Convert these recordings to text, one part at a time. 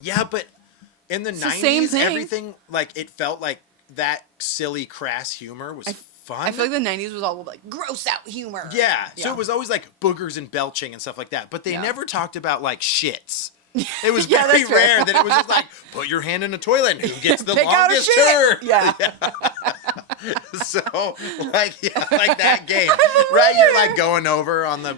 Yeah, but in the It's the same 90s, thing. everything, like, it felt like that silly, crass humor was fun. I feel like the 90s was all like gross out humor. Yeah, so it was always like boogers and belching and stuff like that. But they never talked about like shits. It was Yeah, very that's rare right. that it was just like, put your hand in a toilet and who gets the Pick out a longest shit. turn. Yeah. So, like that game. Right? You're like going over on the,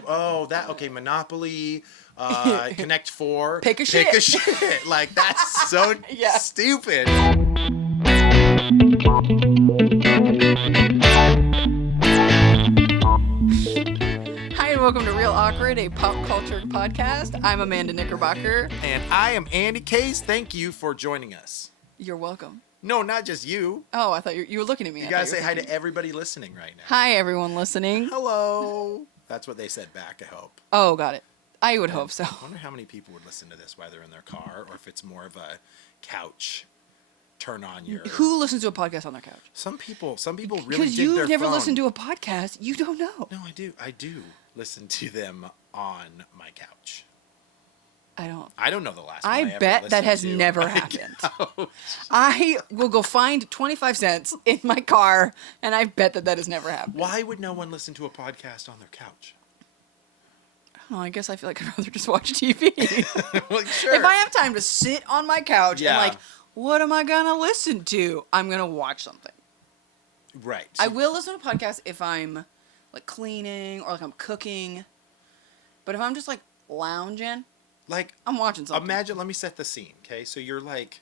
Monopoly, Connect 4. Pick a Pick a shit. shit. Like, that's so Yeah. stupid. Hi and welcome to Real Awkward, a pop culture podcast. I'm Amanda Knickerbocker. And I am Andy Case. Thank you for joining us. You're welcome. No, not just you. Oh, I thought you were looking at me. You gotta say hi to everybody listening right now. Hi, everyone listening. Hello. That's what they said back, I hope. Oh, got it. I would hope so. I wonder how many people would listen to this while they're in their car, or if it's more of a couch turn on your... Who listens to a podcast on their couch? Some people really dig Because their you've never phone. listened to a podcast, you don't know. No, I do listen to them on my couch. I don't know the last one I ever bet that listened has to never on my happened. couch. I will go find 25 cents in my car, and I bet that has never happened. Why would no one listen to a podcast on their couch? Well, I guess I feel like I'd rather just watch TV. Like, sure. If I have time to sit on my couch Yeah. and like, what am I gonna listen to? I'm gonna watch something. Right. I will listen to podcasts if I'm like cleaning or like I'm cooking. But if I'm just like lounging, Like, I'm watching something. imagine, let me set the scene, okay? So you're like,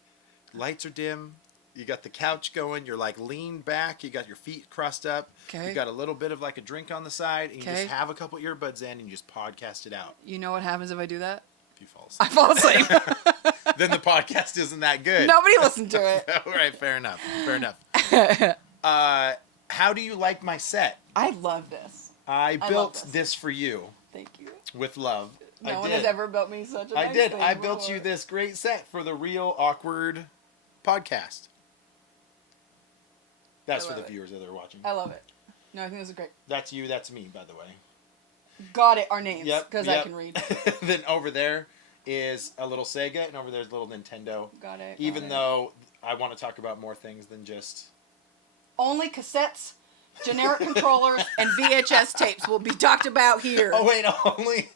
lights are dim, you got the couch going, you're like leaned back, you got your feet crossed up, Okay. you got a little bit of like a drink on the side, and you Okay. just have a couple earbuds in and you just podcast it out. You know what happens if I do that? If you fall I asleep. fall asleep. Then the podcast isn't that good. Nobody listened to it. All right, fair enough. How do you like my set? I love this. I love built this. this for you Thank you. with love. No one has ever built me such a nice I did. thing I built before. you this great set for the Real Awkward podcast. That's for love the it. viewers that are watching. I love it. No, I think this is great. That's you, that's me, by the way. Got it, our names. Yep. Because I can read. Then over there is a little Sega, and over there's a little Nintendo. Got it. Even though I want to talk about more things than just... Only cassettes, generic controllers, and VHS tapes will be talked about here. Oh, wait, only...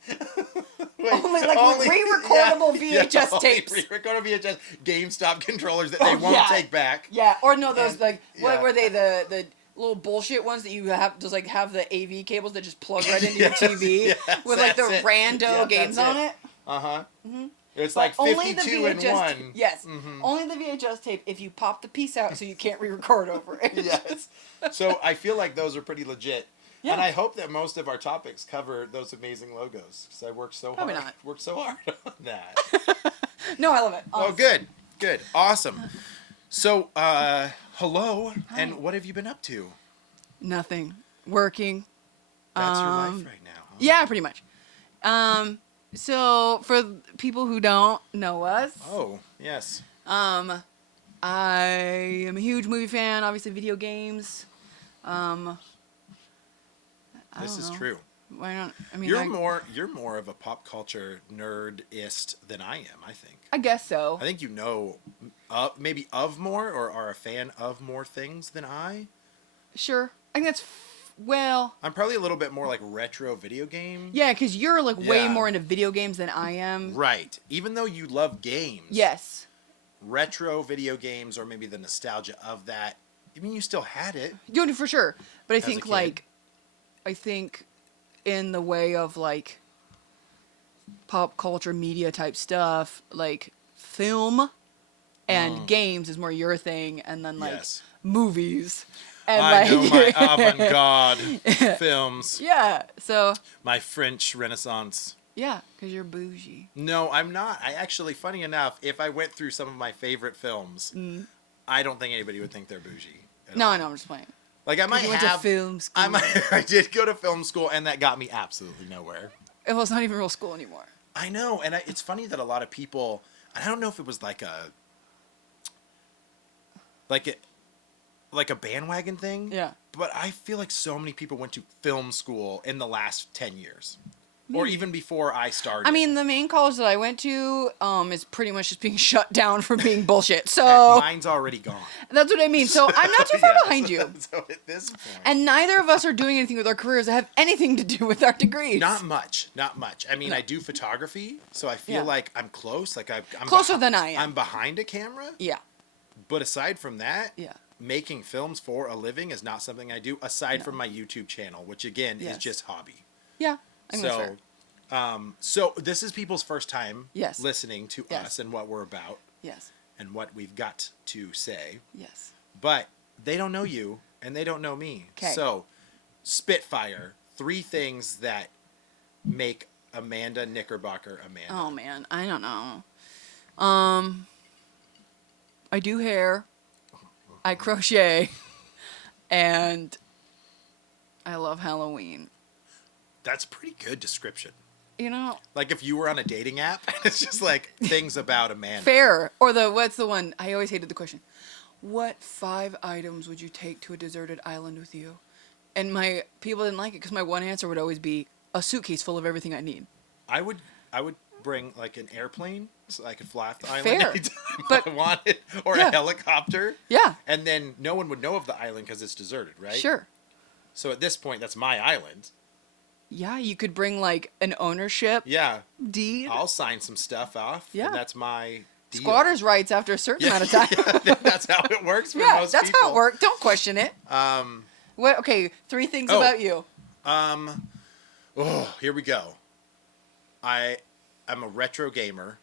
re-recordable VHS tapes. Re-recordable VHS GameStop controllers that they won't take back. Yeah, or no, those And- what yeah. were they, the little bullshit ones that you have, just like have the AV cables that just plug right into Yes, your TV yes, with like the that's it. rando Yeah, games that's on it? Uh-huh. Mm-hmm. It's But like 52 in one. Yes, Mhm. only the VHS tape if you pop the piece out so you can't re-record over it. Yes. So I feel like those are pretty legit. Yeah. And I hope that most of our topics cover those amazing logos. Because I worked so Probably hard. not. Worked so hard on that. No, I love it. Oh, good. Good. Awesome. So, hello. Hi. And what have you been up to? Nothing. Working. That's your life right now, huh? Yeah, pretty much. So for people who don't know us, Oh, yes. I am a huge movie fan. Obviously, video games. I This don't is know. true. Why not? I mean, You're more of a pop culture nerdist than I am, I think. I guess so. I think you know maybe of more or are a fan of more things than I. Sure. I think that's well. I'm probably a little bit more like retro video game. Yeah, because you're like way Yeah. more into video games than I am. Right. Even though you love games. Yes. Retro video games or maybe the nostalgia of that. I mean, you still had it. You do for sure. But I As a think kid. I think in the way of like pop culture media type stuff, like film and games is more your thing, and then like Yes. movies. And I know my like avant-garde films. yeah. So My French Renaissance. yeah, because you're bougie. No, I'm not. I actually, funny enough, if I went through some of my favorite films, I don't think anybody would think they're bougie. at No, all. I know. I'm just playing. Like I might You went have. to film school. I did go to film school, and that got me absolutely nowhere. Well, it's not even real school anymore. I know, and it's funny that a lot of people. I don't know if it was like a bandwagon thing. Yeah. But I feel like so many people went to film school in the last 10 years. Or even before I started. I mean, the main college that I went to is pretty much just being shut down for being bullshit. And So mine's already gone. that's what I mean. So I'm not too far behind you. So at this point. And neither of us are doing anything with our careers that have anything to do with our degrees. Not much. I mean, No. I do photography, so I feel Yeah. like I'm close. Like I'm Closer than I am. I'm behind a camera. Yeah. But aside from that, Yeah. making films for a living is not something I do. Aside from my YouTube channel, which again is Yes. just hobby. Yeah. I think that's So, fair. so this is people's first time Yes. listening to Yes. us and what we're about Yes. and what we've got to say. Yes. But they don't know you and they don't know me. 'Kay. So, Spitfire, 3 things that make Amanda Knickerbocker Amanda. Oh man, I don't know. I do hair. I crochet. And I love Halloween. That's a pretty good description. You know, Like if you were on a dating app, it's just like things about Amanda. fair. Or what's the one? I always hated the question. What 5 items would you take to a deserted island with you? And my people didn't like it because my one answer would always be a suitcase full of everything I need. I would bring like an airplane so I could fly off the island Fair. anytime But- I wanted, or Yeah. a helicopter. Yeah. And then no one would know of the island because it's deserted, right? Sure. So at this point, that's my island. Yeah, you could bring like an ownership Yeah, deed. I'll sign some stuff off. Yeah. And that's my deal. Squatters' rights after a certain amount of time. Yeah, that's how it works for Yeah, most that's people. how it worked. Don't question it. What? Okay, 3 things Oh. about you. Oh, here we go. I'm a retro gamer.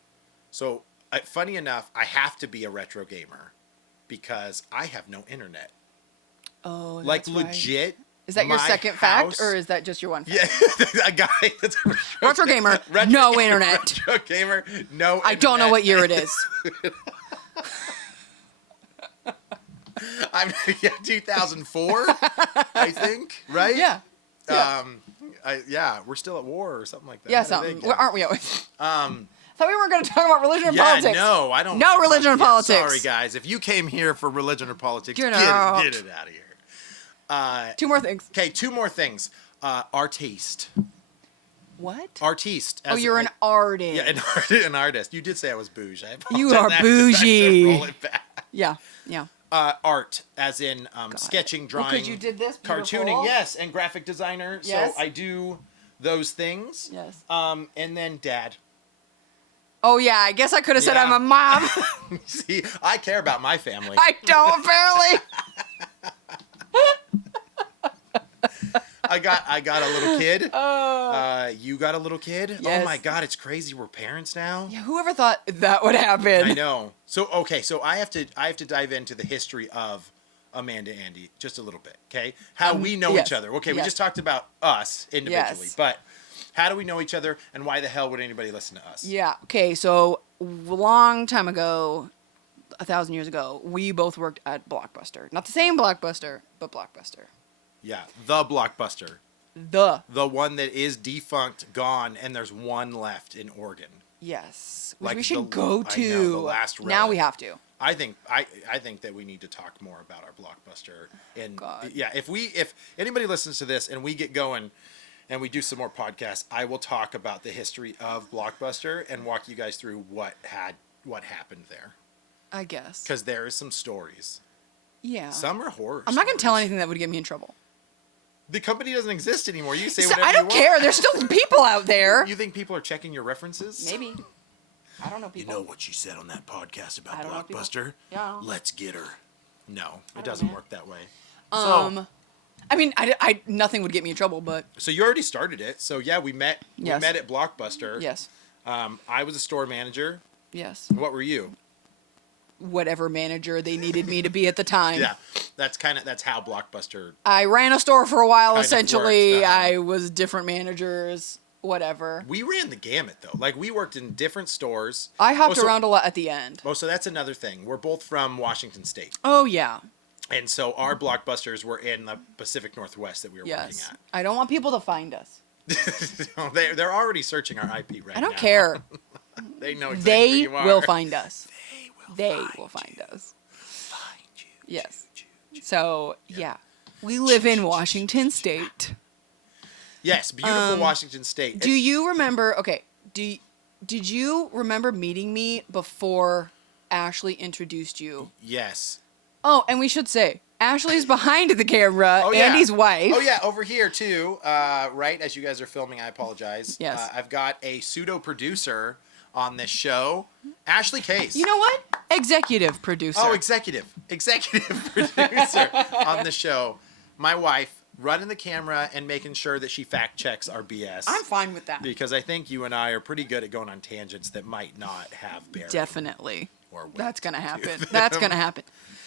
So, funny enough, I have to be a retro gamer because I have no internet. Oh, Like that's right. legit. Is that your my second house- fact, or is that just your one fact? Yeah, a guy that's a Retro gamer, no internet. Retro gamer, no. I don't know internet. what year it is. I'm 2004, I think, right? Yeah. Yeah, we're still at war or something like that. Yeah, I think, something. yeah. Aren't we always? Thought we weren't going to talk about religion and Yeah, politics. no, I don't. No religion or Yeah, politics. Sorry, guys. If you came here for religion or politics, Get get out. it out of here. 2 more things. Okay, 2 more things. Artiste. What? Artiste. Oh, you're an artist. Yeah, an artist. You did say I was bouge. I apologize. You are I have to bougie. roll it back. Yeah, yeah. Art, as in sketching, drawing, Well, 'cause you did this cartooning, beautiful. yes, and graphic designer. Yes. So I do those things. Yes. And then dad. Oh, yeah, I guess I could have said Yeah. I'm a mom. See, I care about my family. I don't, apparently. I got a little kid. Oh. You got a little kid. Yes. Oh my God, it's crazy. We're parents now. Yeah, whoever thought that would happen? I know. So okay, so I have to dive into the history of Amanda and Andy just a little bit. Okay, how we know yes. each other. Okay, we Yes. just talked about us individually, Yes. but how do we know each other, and why the hell would anybody listen to us? Yeah, okay, so long time ago, 1,000 years ago, we both worked at Blockbuster. Not the same Blockbuster, but Blockbuster. Yeah, the Blockbuster, the one that is defunct, gone, and there's one left in Oregon. Yes. Which Like we should the- go I know, to. the last Now we relic. have to. I think that we need to talk more about our Blockbuster. And God. yeah, if anybody listens to this and we get going and we do some more podcasts, I will talk about the history of Blockbuster and walk you guys through what happened there, I guess. because there is some stories. Yeah. Some are horror. I'm not going to tell stories. anything that would get me in trouble. The company doesn't exist anymore. You say So, whatever I don't you want. care. There's still people out there. You think people are checking your references? Maybe. I don't know You people. know what she said on that podcast about I don't know people. Blockbuster? Yeah. Let's get her. No, it don't doesn't know. work that way. I mean, I nothing would get me in trouble, but So you already started it. So yeah, we met. Yes. We met at Blockbuster. yes. I was a store manager. Yes. What were you? Whatever manager they needed me to be at the time. Yeah, that's how Blockbuster. I ran a store for a while, Kind of essentially. worked, I was different managers, whatever. We ran the gamut though. Like we worked in different stores. I hopped so, around a lot at the end. Oh, so that's another thing. We're both from Washington State, Oh, yeah. and so our Blockbusters were in the Pacific Northwest that we were Yes. working I don't want people to find us. at. They're already searching our IP right now. I don't care. They know exactly who They you are. will find us. They They will will find us. find you. Yes. So, yeah. We live in Washington State. Yes, beautiful Washington State. Do you remember? Okay, did you remember meeting me before Ashley introduced you? Yes. Oh, and we should say Ashley's behind the camera. Oh, yeah. Andy's wife. Oh, yeah, over here, too. Right as you guys are filming, I apologize. Yes. I've got a pseudo-producer on this show, Ashley Case. You know what? Executive producer. Oh, executive producer on the show. My wife, running the camera and making sure that she fact checks our BS. I'm fine with that. Because I think you and I are pretty good at going on tangents that might not have bearing. Definitely. Or weight That's gonna to happen. them. That's gonna happen.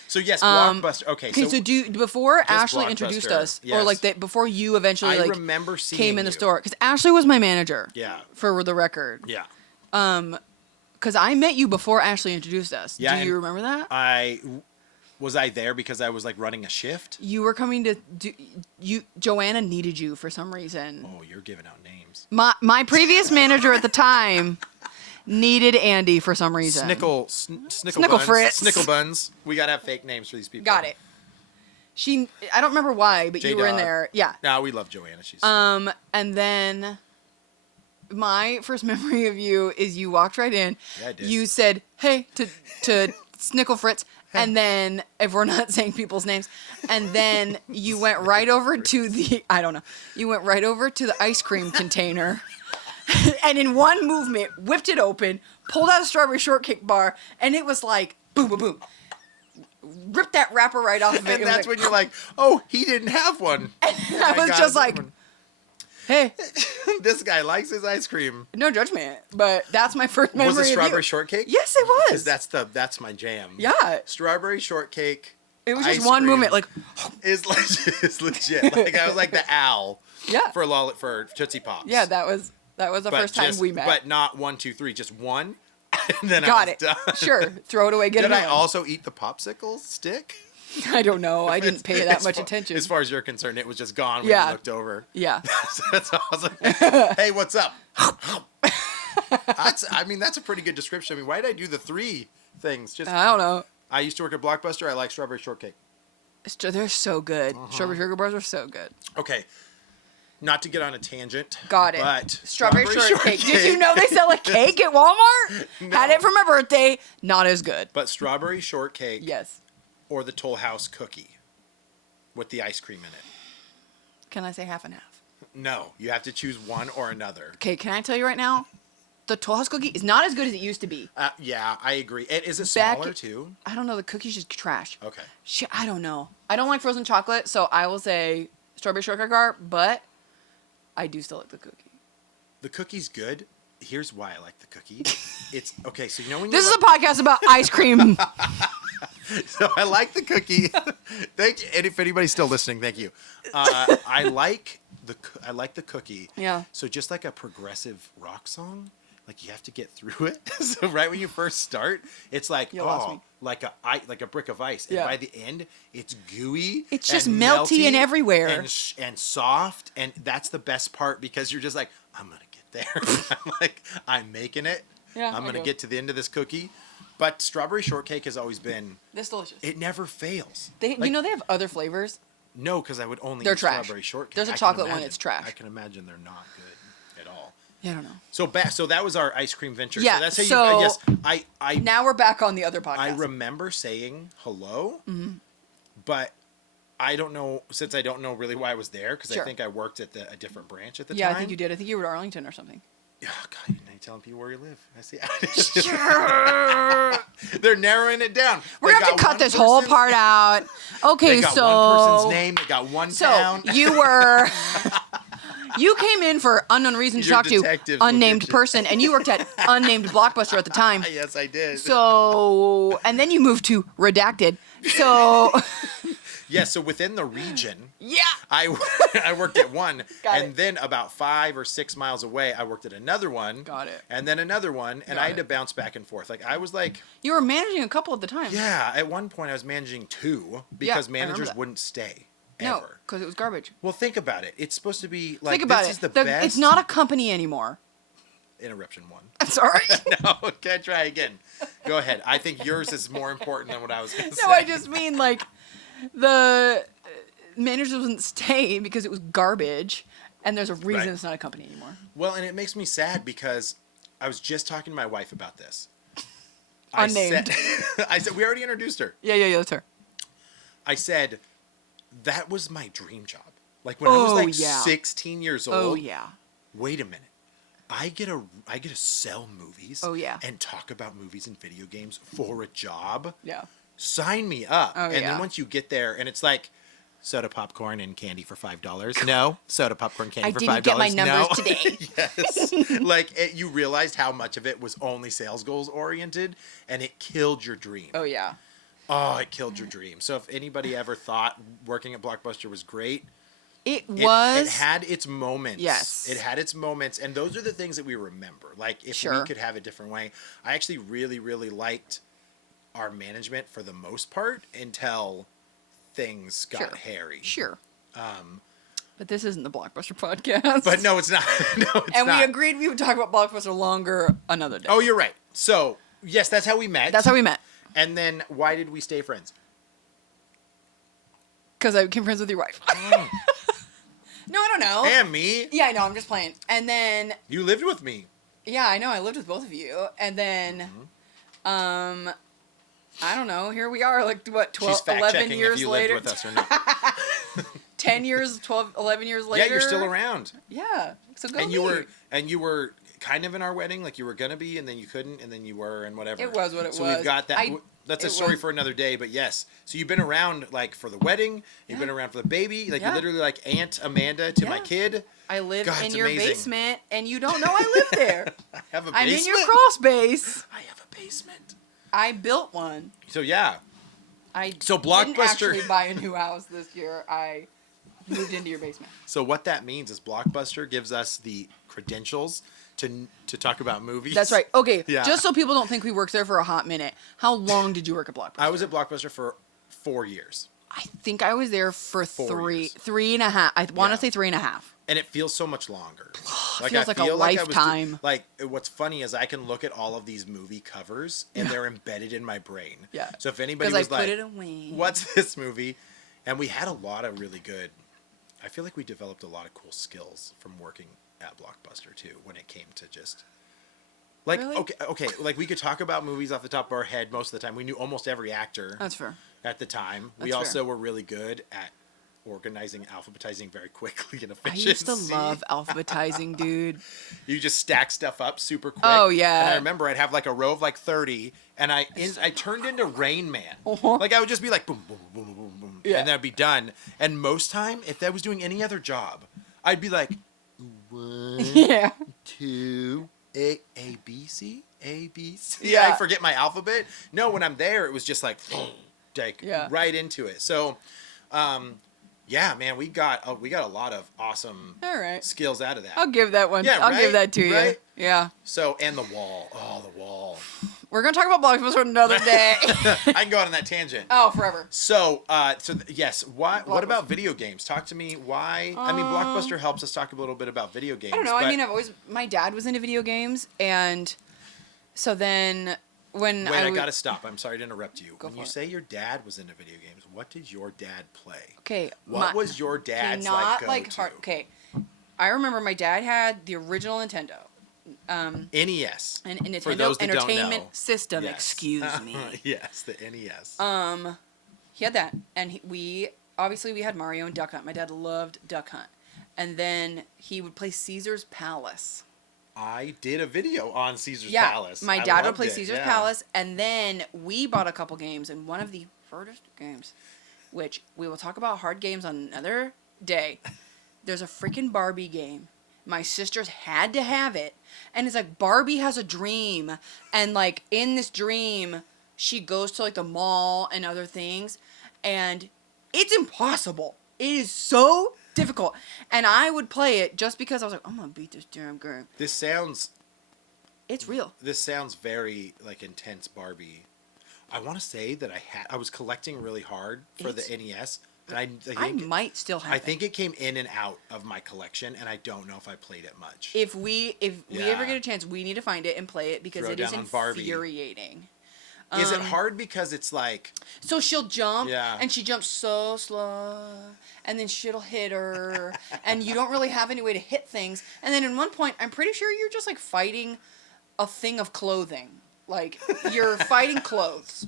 So yes, Blockbuster. Okay, Okay, so before Ashley Blockbuster, introduced us, or yes. like before you eventually I like remember seeing came in the you. store, because Ashley was my manager. Yeah. For the record. Yeah. Because I met you before Ashley introduced us. Yeah, Do you and remember that? Was I there because I was like running a shift? You were coming to Joanna needed you for some reason. Oh, you're giving out names. My previous manager at the time needed Andy for some reason. Snickle buns. Fritz. Snickle buns. We gotta have fake names for these people. Got it. I don't remember why, but you were in J-Dog. there. Yeah. No, we love Joanna. She's And then my first memory of you is you walked right in. Yeah, I did. You said, "Hey," to Snickle Fritz. And then, if we're not saying people's names, and then you went right over to you went right over to the ice cream container, and in one movement, whipped it open, pulled out a strawberry shortcake bar, and it was like, boom, boom, boom. Ripped that wrapper right off of it. and that's when you're like, oh, he didn't have one. I was just like, hey, this guy likes his ice cream. no judgment, but that's my first memory Was it of you. strawberry shortcake? Yes, it was. Because that's my jam. Yeah. Strawberry shortcake. It was just ice one cream movement, like, is legit. Like I was like the owl. yeah. For Tootsie Pops. Yeah, that was the first time we met. But not 1, 2, 3, just one. And then Got I it. was done. Sure. Throw it away, get Did it I on. also eat the popsicle stick? I don't know. I didn't pay that much attention. As far as you're concerned, it was just gone when Yeah. you looked over. Yeah. That's awesome. Hey, what's up? That's a pretty good description. I mean, why did I do the 3 things? Just I don't know. I used to work at Blockbuster. I like strawberry shortcake. They're so good. Strawberry sugar bars are so good. Okay. Not to get on a tangent. Got it. But Strawberry shortcake. Did you know they sell a cake at Walmart? No. Had it for my birthday. Not as good. But strawberry shortcake Yes. or the Toll House cookie with the ice cream in it. Can I say half and half? No, you have to choose one or another. Okay, can I tell you right now? The Toll House cookie is not as good as it used to be. Yeah, I agree. Is it Back- smaller too? I don't know. The cookie's just trash. Okay. Shit, I don't know. I don't like frozen chocolate, so I will say strawberry shortcake bar, but I do still like the cookie. The cookie's good. Here's why I like the cookie. It's okay. So you know when This is a podcast about ice cream. So I like the cookie. Thank you. And if anybody's still listening, thank you. I like the cookie. Yeah. So just like a progressive rock song, like you have to get through it. So right when you first start, it's like You lost me. like a brick of ice. And Yeah. by the end, it's gooey. It's just and melty and everywhere. and soft. And that's the best part because you're just like, I'm gonna get there. I'm making it. Yeah, I'm I gonna do. get to the end of this cookie. But strawberry shortcake has always been. That's delicious. It never fails. They Like, they have other flavors. no, because I would only They're eat trash. strawberry shortcake. There's a I can chocolate one, imagine. it's trash. I can imagine they're not good at all. Yeah, I don't know. So that was our ice cream venture. Yeah, So that's how so- you. Yes, I Now we're back on the other podcast. I remember saying hello, Mm-hmm. but I don't know since I don't know really why I was there because Sure. I think I worked at a different branch at the Yeah, time. I think you did. I think you were at Arlington or something. Oh God, you're not telling people where you live. I see. They're narrowing it down. We're They gonna have got to cut one this whole person- part out. Okay, They got so one person's name. They got one so town. you were you came in for unknown reason to Your talk to detectives will unnamed get you. person, and you worked at unnamed Blockbuster at the time. Yes, I did. So and then you moved to redacted. So Yeah, so within the region, yeah. I worked at one, Got and it. then about 5 or 6 miles away, I worked at another one. Got it. And then another one, and Got I had it. to bounce back and forth. Like I was like, You were managing a couple at the time. yeah. At one point, I was managing 2 because I remember managers that. wouldn't stay No, ever. because it was garbage. Well, think about it. It's supposed to be like Think about this it. is the best. It's not a company anymore. Interruption 1. I'm sorry. No, can't try again. Go ahead. I think yours is more important than what I was going to say. No, I just mean like the manager doesn't stay because it was garbage. And there's a reason Right. it's not a company anymore. Well, and it makes me sad because I was just talking to my wife about this. Unnamed. I said, we already introduced her. Yeah, that's her. I said, that was my dream job. Like when I was like 16 years old. Oh, yeah. Wait a minute. I get to sell movies. Oh, yeah. And talk about movies and video games for a job. Yeah. Sign me up. Oh, and yeah. then once you get there, and it's like soda popcorn and candy for $5. No, soda popcorn candy for $5. I didn't get my numbers no. today. Yes. Like you realized how much of it was only sales goals oriented, and it killed your dream. Oh, yeah. Oh, it killed your dream. So if anybody ever thought working at Blockbuster was great, It was. It had its moments. Yes. It had its moments, and those are the things that we remember. Like if Sure. we could have a different way. I actually really, really liked our management for the most part until things got Sure. hairy. Sure. But this isn't the Blockbuster podcast. But no, it's not. No, it's and not. we agreed we would talk about Blockbuster longer another day. Oh, you're right. So yes, that's how we met. That's how we met. And then why did we stay friends? Because I became friends with your wife. No, I don't know. And me. Yeah, I know. I'm just playing. And then, You lived with me. yeah, I know. I lived with both of you. And then, Mm-hmm. I don't know. Here we are, like, what, She's 12, fact 11 checking years if you later? lived with us or not. 10 years, 12, 11 years later? Yeah, you're still around. Yeah. So go And me. you were kind of in our wedding, like you were gonna be, and then you couldn't, and then you were, and whatever. It was what it so was. we've got that. That's a it story was- for another day, but yes. So you've been around like for the wedding. You've Yeah. been around for the baby. Like Yeah. you're literally like Aunt Amanda to my Yeah. kid. I live God, in it's your amazing. basement, and you don't know I live there. I have a I'm basement. in your crawl space. I have a basement. I built one. So yeah. I So didn't Blockbuster- actually buy a new house this year. I moved into your basement. So what that means is Blockbuster gives us the credentials to talk about movies. That's right. Okay, Yeah. just so people don't think we worked there for a hot minute. How long did you work at Blockbuster? I was at Blockbuster for 4 years, I think I was there for 4 years. 3.5. I want Yeah. to say 3.5. and it feels so much longer. feels like a lifetime. What's funny is I can look at all of these movie covers and they're embedded in my brain. Yeah. So if anybody Because I was put like, it away. "What's this movie?" and we had a lot of really good. I feel like we developed a lot of cool skills from working at Blockbuster too. When it came to just. Like Really? okay, like we could talk about movies off the top of our head most of the time. We knew almost every actor That's fair. at the time. We That's also fair. were really good at organizing, alphabetizing very quickly and I efficiently. used to love alphabetizing, dude. You just stack stuff up super quick. Oh, yeah. And I remember I'd have like a row of like 30, and I turned into Rain Man. Like I would just be like boom, boom, boom, boom, boom, boom, Yeah. and that'd be done. And most time, if I was doing any other job, I'd be like 1, Yeah. 2, A B C. Yeah. I forget my alphabet. No, when I'm there, it was just like Yeah. right into it. So, yeah, man, we got a lot of awesome All right. skills out of that. I'll give that one. Yeah, I'll give right? that to you. Right? Yeah. So, and the wall. Oh, the wall. We're going to talk about Blockbuster another day. I can go on that tangent. Oh, forever. So, yes. What Blockbuster. about video games? Talk to me. Why? I mean, Blockbuster helps us talk a little bit about video games. I don't know. I but- mean, my dad was into video games, and so then when Wait, I I would- gotta stop. I'm sorry to interrupt you. Go When for you it. say your dad was into video games, what did your dad play? Okay. What was your okay, dad's not go-to? like hard. Okay. I remember my dad had the original Nintendo. NES. And For Nintendo those that don't Entertainment know. System, Yes. excuse me. Yes, the NES. He had that, and we had Mario and Duck Hunt. My dad loved Duck Hunt, and then he would play Caesar's Palace. I did a video on Caesar's Yeah, Palace. my I dad would loved play it, Caesar's yeah. Palace, and then we bought a couple games, and one of the first games, which we will talk about hard games on another day. There's a freaking Barbie game. My sisters had to have it, and it's like Barbie has a dream, and like in this dream, she goes to like the mall and other things, and it's impossible. It is so difficult, and I would play it just because I was like, I'm gonna beat this damn game. This sounds It's real. very like intense Barbie. I want to say that I was collecting really hard for the NES, and I I think might still have I it. think it came in and out of my collection, and I don't know if I played it much. If we Yeah. ever get a chance, we need to find it and play it because Throw it is down on Barbie. infuriating. Is it hard because it's like... So she'll jump, Yeah. and she jumps so slow, and then shit'll hit her, and you don't really have any way to hit things. And then in one point, I'm pretty sure you're just like fighting a thing of clothing. Like, you're fighting clothes.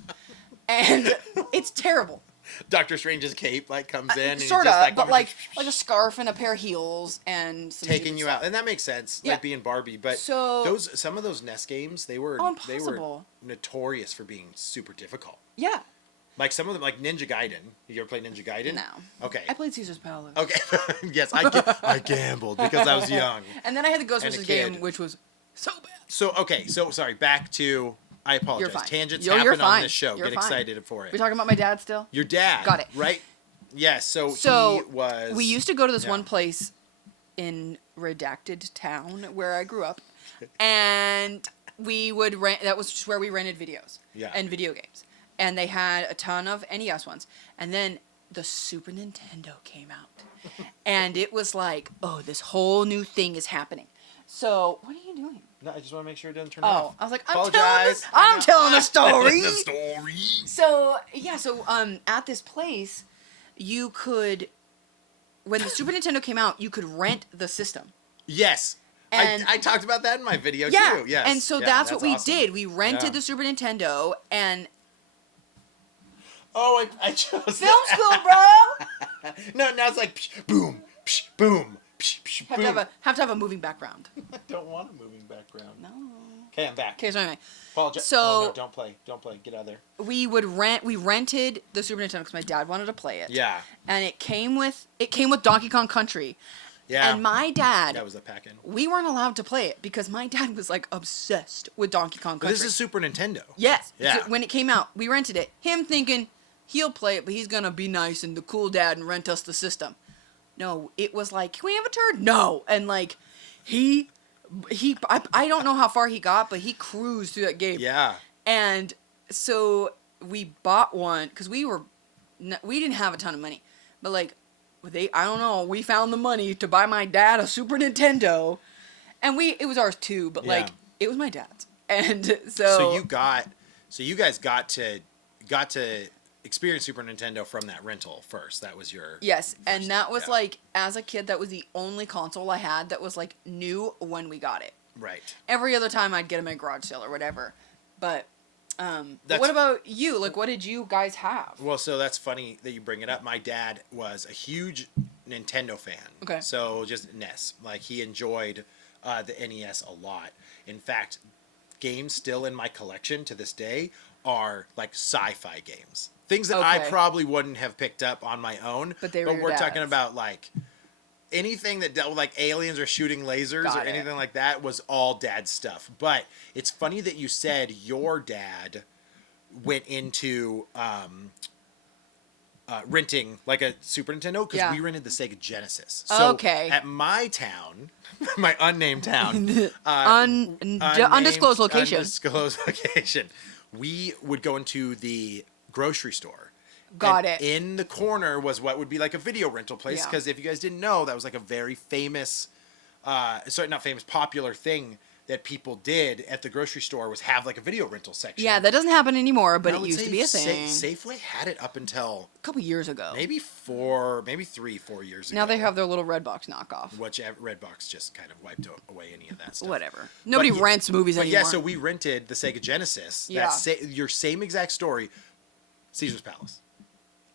And it's terrible. Doctor Strange's cape like comes in and Sort he's of, just, but like a scarf and a pair of heels and some taking you stuff. out, and that makes sense. Yeah. Like being Barbie, but So- some of those NES games they were impossible. notorious for being super difficult. Yeah. Like some of them, like Ninja Gaiden. You ever play Ninja Gaiden? No. Okay. I played Caesar's Palace. Okay. Yes, I gambled because I was young. And then I had the And a Ghostbusters kid. game, which was so bad. So okay, so sorry. Back to I apologize. You're fine. Tangents You're happen on fine. this show. You're Get fine. excited for it. We talking about my dad still? Your dad. Got it. Right. Yes. So So he was. we used to go to this Yeah. one place in redacted town where I grew up, and we would rent. That was just where we rented videos Yeah. and video games, and they had a ton of NES ones. And then the Super Nintendo came out, and it was like, oh, this whole new thing is happening. So what are you doing? No, I just want to make sure it doesn't turn Oh, off. I was like, Apologize. I'm telling a story. The story. So yeah, at this place, you could, when the Super Nintendo came out, you could rent the system. Yes. And- I talked about that in my video Yeah, too. Yes. and so Yeah, that's what we awesome. did. We rented Yeah. the Super Nintendo and Oh, I chose film school, bro. No, now it's like psh, boom, psh, boom, psh, psh, have boom. to have a moving background. I don't want a moving background. No. Okay, I'm back. Okay, so anyway, Apologize. So- Oh, no, don't play. Get out of there. we rented the Super Nintendo because my dad wanted to play it. Yeah. And it came with Donkey Kong Country. Yeah. And my dad, that was a pack in. we weren't allowed to play it because my dad was like obsessed with Donkey Kong Country. But this is Super Nintendo. Yes. Yeah. So when it came out, we rented it. Him thinking he'll play it, but he's gonna be nice and the cool dad and rent us the system. No, it was like, can we have a turn? No. And like, I don't know how far he got, but he cruised through that game. Yeah. And so we bought one because we didn't have a ton of money, but like I don't know, we found the money to buy my dad a Super Nintendo, and it was ours too, but like Yeah. it was my dad's, and So you guys got to experience Super Nintendo from that rental first. That was your yes, and first- that was yeah. like, as a kid, that was the only console I had that was like new when we got it. right. Every other time I'd get them at garage sale or whatever, but That's- what about you? Like, what did you guys have? Well, so that's funny that you bring it up. My dad was a huge Nintendo fan. Okay. So just NES. Like, he enjoyed the NES a lot. In fact, games still in my collection to this day are like sci-fi games. Things that I Okay. probably wouldn't have picked up on my own. But they were your we're talking dad's. about like anything that dealt with like aliens or shooting lasers Got or it. anything like that was all dad's stuff. But it's funny that you said your dad went into renting like a Super Nintendo because Yeah. we rented the Sega Genesis. So Okay. at my town, my unnamed town, Undisclosed location. undisclosed location, we would go into the grocery store. Got And it. In the corner was what would be like a video rental place Yeah. because if you guys didn't know, that was like a very famous, sorry, not famous, popular thing that people did at the grocery store was have like a video rental section. Yeah, that doesn't happen anymore, but I it would used say to be a thing. Safeway had it up until A couple years ago. maybe 4 years ago. Now they have their little Redbox knockoff. which Redbox just kind of wiped away any of that stuff. Whatever. Nobody But rents movies But anymore. yeah, so we rented the Sega Genesis. Yeah. Your same exact story, Caesar's Palace.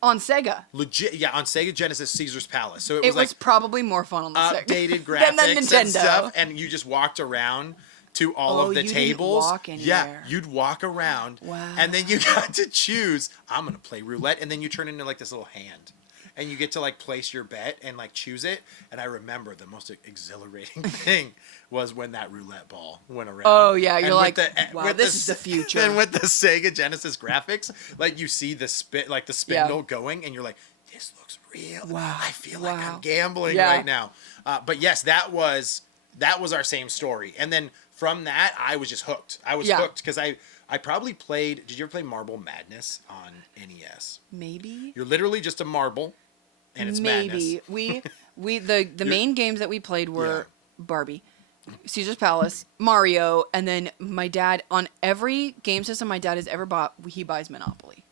On Sega. Legit, yeah, on Sega Genesis, Caesar's Palace. So it It was was like probably more fun on the Sega. updated than the graphics Nintendo. and stuff, and you just walked around to all Oh, of the you didn't tables. walk Yeah, anywhere. you'd walk around, Wow. and then you got to choose. I'm gonna play roulette, and then you turn into like this little hand, and you get to like place your bet and like choose it. And I remember the most exhilarating thing was when that roulette ball went around. Oh, yeah, you're And like, with wow, with this is the future. And with the Sega Genesis graphics, like you see the spindle going, and you're like, this looks real. Wow. I feel like Wow. I'm gambling Yeah. right now. But yes, that was our same story. And then from that, I was just hooked. I was Yeah. hooked because I probably played. Did you ever play Marble Madness on NES? Maybe. You're literally just a marble, and it's Maybe. madness. The main games that we played were Yeah. Barbie Caesar's Palace, Mario, and then my dad, on every game system my dad has ever bought, he buys Monopoly.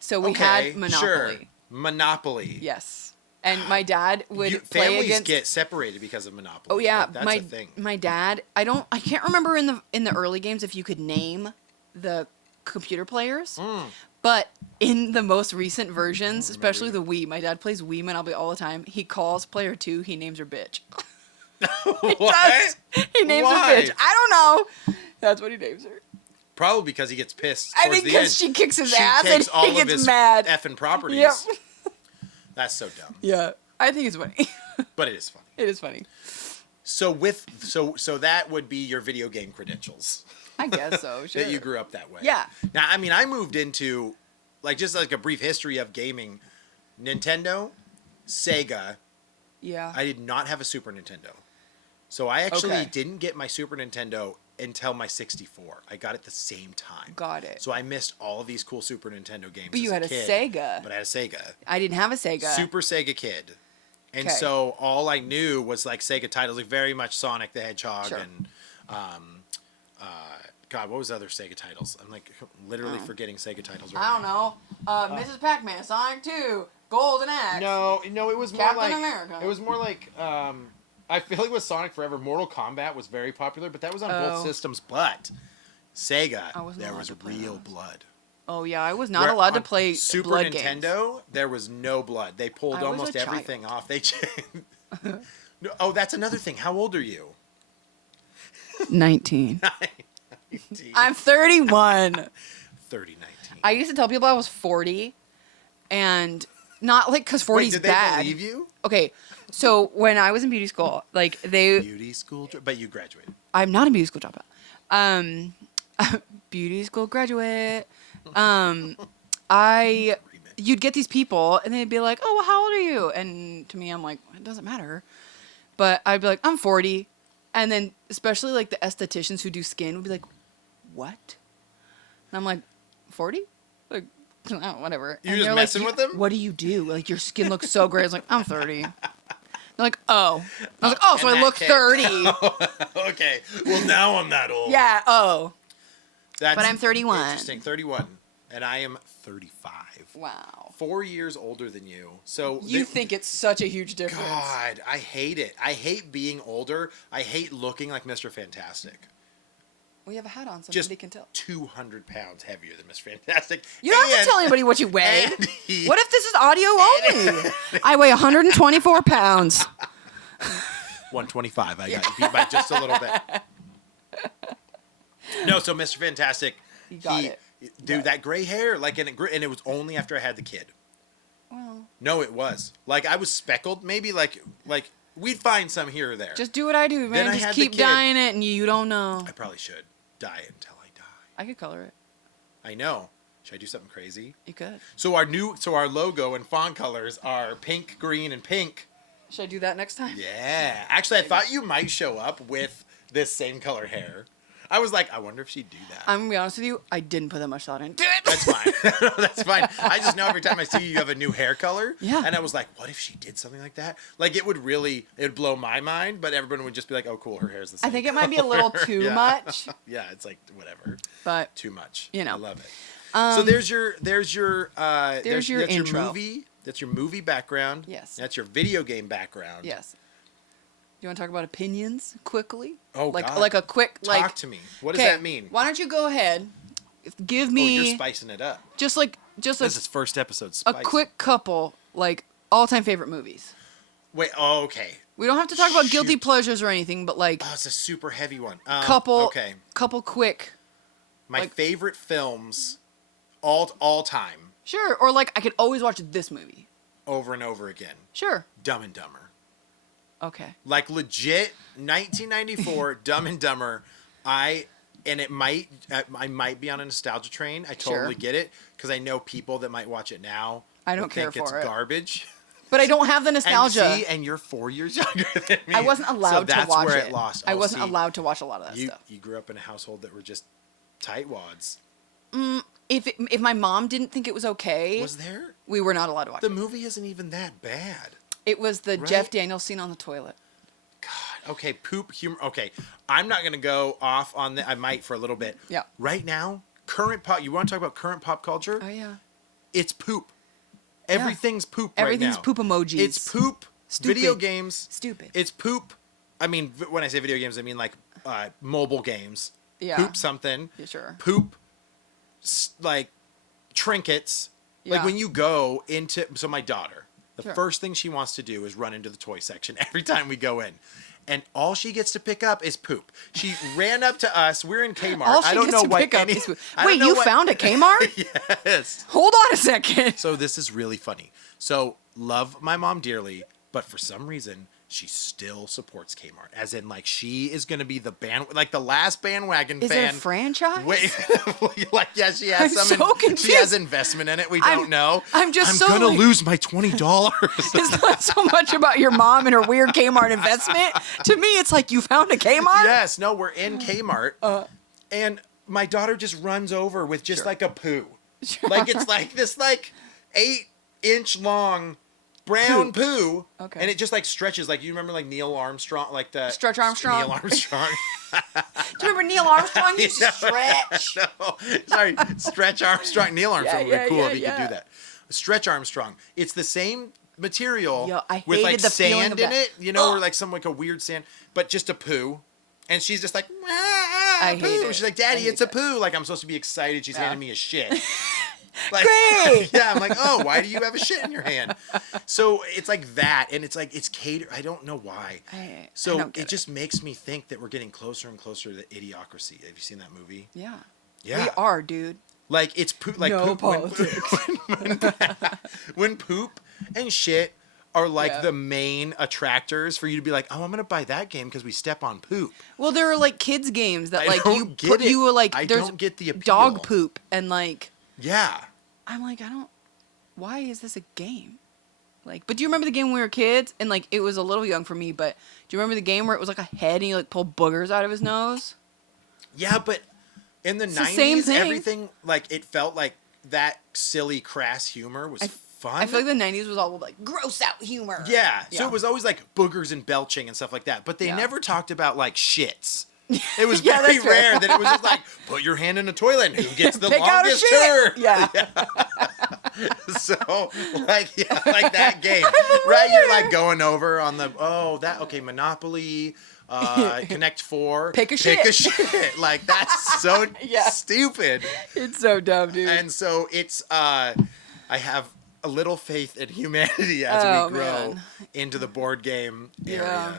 So we had Monopoly. Sure. Monopoly. Yes. And my dad would play families against... get separated because of Monopoly. Oh yeah, Like, that's a thing. my dad, I can't remember in the early games if you could name the computer players. But in the most recent versions, especially the Wii, my dad plays Wii Monopoly all the time. He calls player 2, he names her bitch. What? He names Why? her bitch. I don't know. That's what he names her. Probably because he gets pissed. I towards think the end. because she kicks his She ass takes and all he of gets his mad. effing properties. Yep. That's so dumb. Yeah, I think it's funny. But it is funny. It is funny. So so that would be your video game credentials. I guess so. Sure. That you grew up that way. Yeah. Now, I mean, I moved into just like a brief history of gaming. Nintendo, Sega. Yeah. I did not have a Super Nintendo. So I actually Okay. didn't get my Super Nintendo until my 64. I got it the same time. Got it. So I missed all of these cool Super Nintendo games. But you as had a kid, Sega. But I had a Sega. I didn't have a Sega. Super Sega kid. And Okay. so all I knew was like Sega titles, like very much Sonic the Hedgehog Sure. and God, what was the other Sega titles? I'm like literally forgetting Sega titles right I don't know. Mrs. Pac-Man, Sonic 2, Golden Axe. No, it was more Captain like America. it was more like I feel like with Sonic Forever, Mortal Kombat was very popular, but that was on both Oh. systems. But Sega, I wasn't there allowed was to play real those. blood. Oh yeah, I was not Where allowed to on play Super blood Nintendo. games. There was no blood. They pulled I was almost a everything child. off. They no, oh, that's another thing. How old are you? 19. 19. I'm 31. 19. I used to tell people I was 40, and not like because 40 Wait, is did they bad. believe you? Okay, so when I was in beauty school, like Beauty school, but you graduated. I'm not a beauty school dropout. Beauty school graduate. You'd get these people, and they'd be like, "Oh, well, how old are you?" And to me, I'm like, "It doesn't matter." But I'd be like, "I'm 40," and then especially like the estheticians who do skin would be like, "What?" And I'm like, "40?" Like, oh, whatever. You're And just they're messing like, with them? What do you do? Like, your skin looks so great. I was like, "I'm 30." They're like, "Oh." I was like, "Oh, so in I that look case- 30." Okay. Well, now I'm that old. Yeah. Oh. That's But I'm 31. Interesting. 31. And I am 35. Wow. 4 years older than you. So You think it's such a huge difference. God, I hate it. I hate being older. I hate looking like Mr. Fantastic. We have a hat on, so Just nobody can tell. 200 pounds heavier than Mr. Fantastic. You don't have to tell anybody what you weigh. and he- What if this is audio only? I weigh 124 pounds. 125. I got you beat by just a little bit. No, so Mr. Fantastic, You got it. dude, Right. that gray hair, like, and it was only after I had the kid. Well, No, it was like I was speckled. Maybe like we'd find some here or there. just do what I do, Then man. I Just had the keep kid. dyeing it, and you don't know. I probably should dye it until I die. I could color it. I know. Should I do something crazy? You could. So our logo and font colors are pink, green, and pink. Should I do that next time? Yeah. Actually, I thought you might show up with this same color hair. I was like, I wonder if she'd do that. I'm gonna be honest with you. I didn't put that much thought into it. That's fine. No, that's fine. I just know every time I see you, you have a new hair color. Yeah. And I was like, what if she did something like that? Like, it would blow my mind, but everyone would just be like, oh, cool, her hair's the same I think it might be a little color. too Yeah. much, Yeah, it's like, whatever. but Too much. You know. I love it. So there's your your that's intro. your movie. That's your movie background. Yes. That's your video game background. yes. You want to talk about opinions quickly? Oh, like God. like a quick Talk like. to me. What does 'Kay, that mean? Why don't you go ahead? Give Oh, me you're spicing it up. just This is first episode a spice. quick couple like all-time favorite movies. Wait, oh, okay. We don't have to talk about guilty Shoot. pleasures or anything, but like Oh, it's a super heavy one. Okay. couple quick. My like- favorite films all time Sure, or like I could always watch this movie. over and over again. Sure. Dumb and Dumber. Okay. Like legit 1994 Dumb and Dumber. I might be on a nostalgia train. I totally Sure. get it because I know people that might watch it now. I don't will care think it's for it. garbage. But I don't have the nostalgia. And you're 4 years younger than me. I wasn't allowed so to that's watch where it. it lost. I Oh, wasn't see, allowed to watch a lot of that stuff. You grew up in a household that were just tightwads. If my mom didn't think it was okay, Was there? we were not allowed to watch The it. movie isn't even that bad. It was the Right? Jeff Daniels scene on the toilet. God. okay, poop humor. Okay, I'm not gonna go off on the. I might for a little bit. Yeah. Right now, current pop. You want to talk about current pop culture? Oh yeah. It's poop. Everything's poop Everything's right now. poop emojis. It's poop. Stupid. Video games. Stupid. It's poop. I mean, when I say video games, I mean like mobile games. Yeah. Poop something. Yeah, sure. Poop, like trinkets. Like Yeah. when you go into. So my daughter, the Sure. first thing she wants to do is run into the toy section every time we go in. And all she gets to pick up is poop. She ran up to us. We're in Kmart. All she I don't gets know to what pick up any. is food. I don't Wait, know you what- found a Kmart? Yes. Hold on a second. So this is really funny. So love my mom dearly, but for some reason she still supports Kmart. As in, like she is going to be the like the last bandwagon Is fan. it a franchise? Wait, like yeah, she has I'm some. so She has confused. investment in it. We I'm- don't know. I'm just so, gonna like- lose my $20. It's not so much about your mom and her weird Kmart investment. To me, it's like you found a Kmart. Yes, no, we're in Kmart, and my daughter just runs over with just Sure. like a poo, like it's like this like 8-inch long brown poo, Okay. and it just like stretches. Like you remember like Neil Armstrong, like the Stretch Armstrong? Neil Armstrong. Do you remember Neil Armstrong used to No, stretch? no, sorry, Stretch Armstrong. Neil Armstrong would yeah, be cool if he yeah. could do that. Stretch Armstrong. It's the same material Yo, I with like hated the feeling sand of in that. it, you know, or Ugh. like some like a weird sand, but just a poo. And she's just like, I poo. hate it. She's like, Daddy, I hate it's a that. poo. Like I'm supposed to be excited. She's Yeah. handing me a shit. Like, Great. yeah, I'm like, oh, why do you have a shit in your hand? So it's like that, and it's like it's catered. I don't know why. I So don't get it just makes me think that we're getting closer and closer to the Idiocracy. Have you seen that movie? Yeah. Yeah. We are, dude. Like it's poop. Like No poop. politics. When poop and shit are like Yeah. the main attractors for you to be like, oh, I'm gonna buy that game because we step on poop. Well, there are like kids games that I like don't you get put it. you were like I there's don't get the appeal. dog poop and like Yeah. I'm like I don't. Why is this a game? Like, but do you remember the game when we were kids? And like it was a little young for me, but do you remember the game where it was like a head and you like pull boogers out of his nose? Yeah, but in the It's the same 90s, thing. everything like it felt like that silly crass humor was fun. I feel like the '90s was all like gross out humor. Yeah. So Yeah. it was always like boogers and belching and stuff like that. But they Yeah. never talked about like shits. It was Yeah, very that's fair. rare that it was just like, put your hand in the toilet and who gets the Pick out a longest shit. turn. Yeah. So like yeah, like that game. Right? You're like going over on the okay, Monopoly, Connect Four. Pick a Pick shit. a shit. Like that's so Yeah. stupid. It's so dumb, dude. And so it's I have a little faith in humanity as Oh, we grow man. into the board game area. Yeah.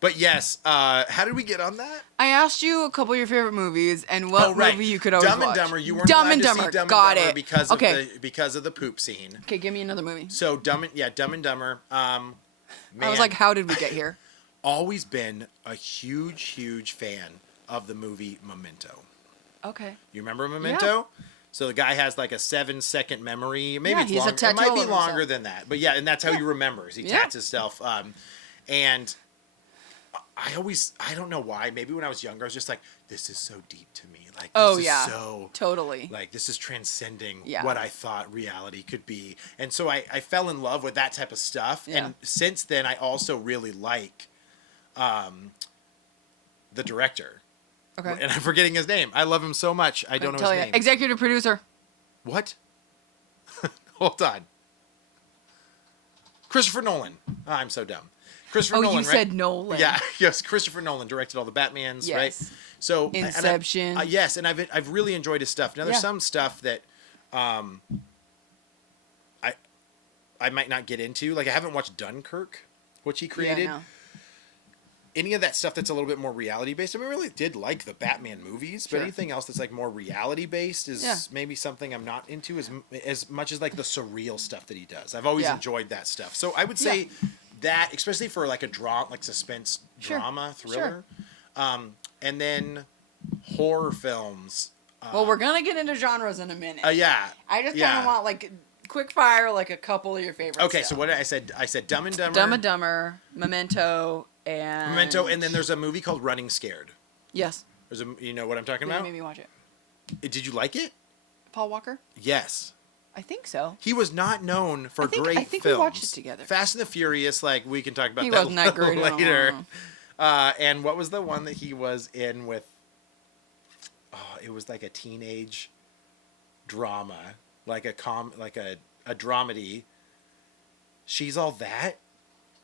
But yes, how did we get on that? I asked you a couple of your favorite movies and what movie you could always Dumb watch. and Dumber. You weren't Dumb allowed and to Dumber. see Dumb Got and Dumber it. because Okay. of the poop scene. Okay, give me another movie. So Dumb and Dumber. Man, I was like, how did we get here? always been a huge fan of the movie Memento. Okay. You remember Memento? So the guy has like a 7-second memory. Maybe Yeah, it's he's a longer. It tattoo might all be over longer himself. than that. But yeah, and that's how he remembers. He Yeah. tats himself. And I don't know why. Maybe when I was younger, I was just like, this is so deep to me. Like, this Oh, is yeah. so Totally. like this is transcending Yeah. what I thought reality could be. And so I fell in love with that type of stuff. Yeah. And since then I also really like the director. Okay. And I'm forgetting his name. I love him so much. I don't know Tell his ya. name. Executive producer. What? Hold on. Christopher Nolan. Oh, I'm so dumb. Christopher Oh, Nolan, you right? said Nolan. Yeah, yes. Christopher Nolan directed all the Batmans, right? Yes. So Inception. yes, and I've really enjoyed his stuff. Now there's Yeah. some stuff that I might not get into. Like I haven't watched Dunkirk, which he created. Yeah, no. Any of that stuff that's a little bit more reality based. I mean, I really did like the Batman movies, but Sure. anything else that's like more reality based is Yeah. maybe something I'm not into as much as like the surreal stuff that he does. I've always Yeah. enjoyed that stuff. So I would say that, especially for like a drama, like suspense Sure. drama Sure. thriller, and then horror films. Well, we're gonna get into genres in a minute. Yeah. I just kind yeah. of want like quick fire, like a couple of your favorites. Okay, so what did I said? I said Dumb and Dumber. Dumb and Dumber, Memento, and Memento, and then there's a movie called Running Scared. yes, There's a, you know what I'm talking that about? made me watch it. Did you like it? Paul Walker, Yes. I think so. He was not known for great I think films. we watched it together. Fast and the Furious, like we can talk about He that wasn't that great. I don't later. know. And what was the one that he was in with? Oh, it was like a teenage drama, like a dramedy. She's All That.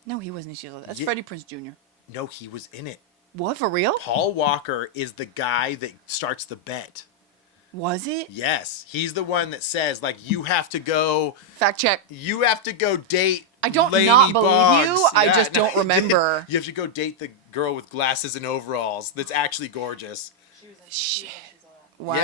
No, he wasn't. That's Yeah. Freddie Prinze Jr. No, he was in it. What, for real? Paul Walker is the guy that starts the bet. Was it? Yes, he's the one that says like you have to go. Fact check. You have to go date. I don't Lady not believe Boggs. you. I Yeah, just no, don't remember. You have to go date the girl with glasses and overalls. That's actually gorgeous. Shit. Wow.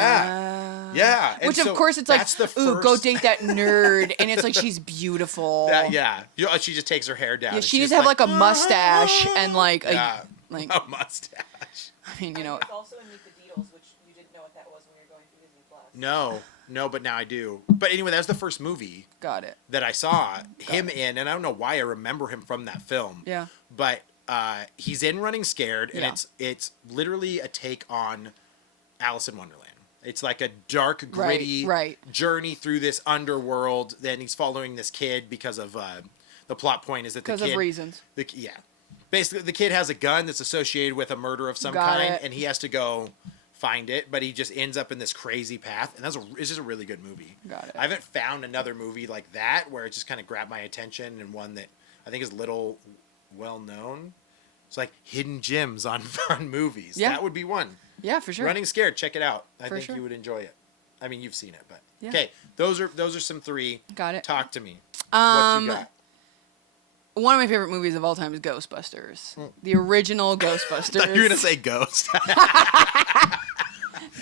Yeah. And Which, so of course, it's like, that's the ooh, go first- date that nerd. And it's like, she's beautiful. Yeah. You know, she just takes her hair down. Yeah, and she she's needs to have like a mustache and like Yeah. like a mustache. I mean, you know. It's also in Meet the Beatles, which you didn't know what that was when you were going through Disney Plus. No, but now I do. But anyway, that was the first movie Got it. that I saw him in, and I don't know why I remember him from that film. Yeah. But he's in Running Scared, and Yeah. it's literally a take on Alice in Wonderland. It's like a dark, gritty right. journey through this underworld. Then he's following this kid because of the plot point is that the kid, Because of reasons. yeah, basically the kid has a gun that's associated with a murder of some Got kind, it. and he has to go find it. But he just ends up in this crazy path, and it's just a really good movie. Got it. I haven't found another movie like that where it just kind of grabbed my attention, and one that I think is little well known. It's like hidden gems on movies. Yeah. That would be one. Yeah, for sure. Running Scared, check it out. I For think sure. you would enjoy it. I mean, you've seen it, but Yeah. okay. Those are some three. Got it. Talk to me. What you got? One of my favorite movies of all time is Ghostbusters. The original Ghostbusters. I thought you were gonna say Ghost.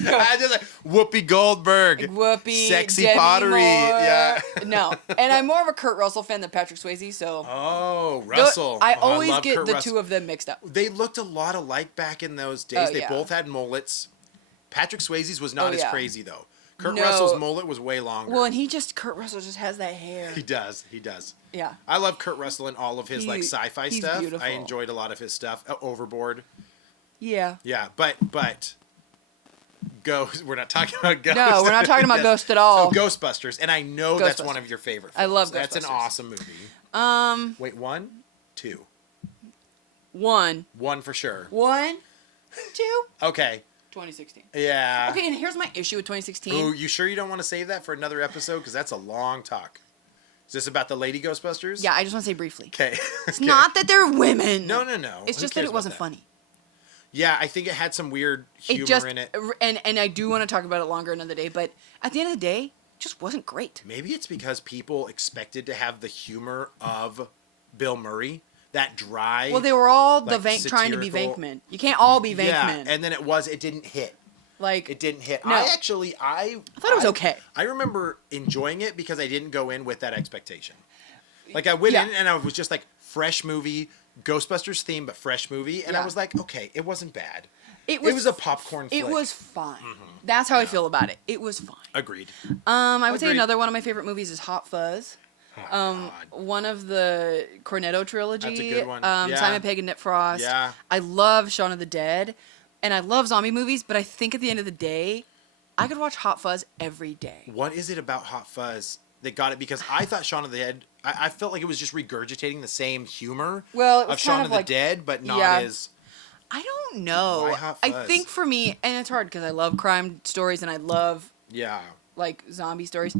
I just like Whoopi Goldberg. Whoopi, Sexy Demi pottery. Moore. Yeah. No, and I'm more of a Kurt Russell fan than Patrick Swayze, so Oh, Russell. I Oh, always love get Kurt the Russell. two of them mixed up. They looked a lot alike back in those days. Oh, They yeah. both had mullets. Patrick Swayze's was not Oh, as yeah. crazy though. Kurt No. Russell's mullet was way longer. Well, and Kurt Russell just has that hair. He does. He does. Yeah. I love Kurt Russell and all of his like He- sci-fi he's stuff. beautiful. I enjoyed a lot of his stuff. Overboard. Yeah. Yeah, but Ghost. We're not talking about Ghost. No, we're not talking about Yes. Ghost at all. So Ghostbusters, and I know that's one Ghostbusters. of your favorite. I love films. That's an Ghostbusters. awesome movie. Um, Wait, 1, 2, one, 1 for sure. 1, 2, Okay. 2016. Yeah. Okay, and here's my issue with 2016. Ooh, you sure you don't want to save that for another episode? Because that's a long talk. Is this about the Lady Ghostbusters? Yeah, I just want to say briefly. Okay. It's not that they're women. No. It's Who just that cares it wasn't about funny. Yeah, I think it had some weird humor It just in it. and I do want to talk about it longer another day, but at the end of the day, it just wasn't great. Maybe it's because people expected to have the humor of Bill Murray, that dry. Well, they were all like, trying to be satirical- Venkman. You can't all be Venkman. Yeah, and then it didn't hit. like It didn't hit. No. I thought it was okay. I remember enjoying it because I didn't go in with that expectation. Like I went Yeah. in and I was just like fresh movie, Ghostbusters theme, but fresh movie, and I Yeah. was like, okay, it wasn't bad. It It was was a popcorn flick. It was fine. That's how I feel about it. It was fine. Agreed. I would say Agreed. another one of my favorite movies is Hot Fuzz. God. One of the Cornetto trilogy. That's a good one. Yeah. Simon Pegg and Nick Frost. Yeah. I love Shaun of the Dead, and I love zombie movies. But I think at the end of the day, I could watch Hot Fuzz every day. What is it about Hot Fuzz that got it? Because I thought Shaun of the Dead, I felt like it was just regurgitating the same humor Well, it was of Shaun kind of of the like- Dead, but not yeah. as. I don't know. Why Hot I Fuzz? think for me, and it's hard because I love crime stories and I love Yeah. like zombie stories.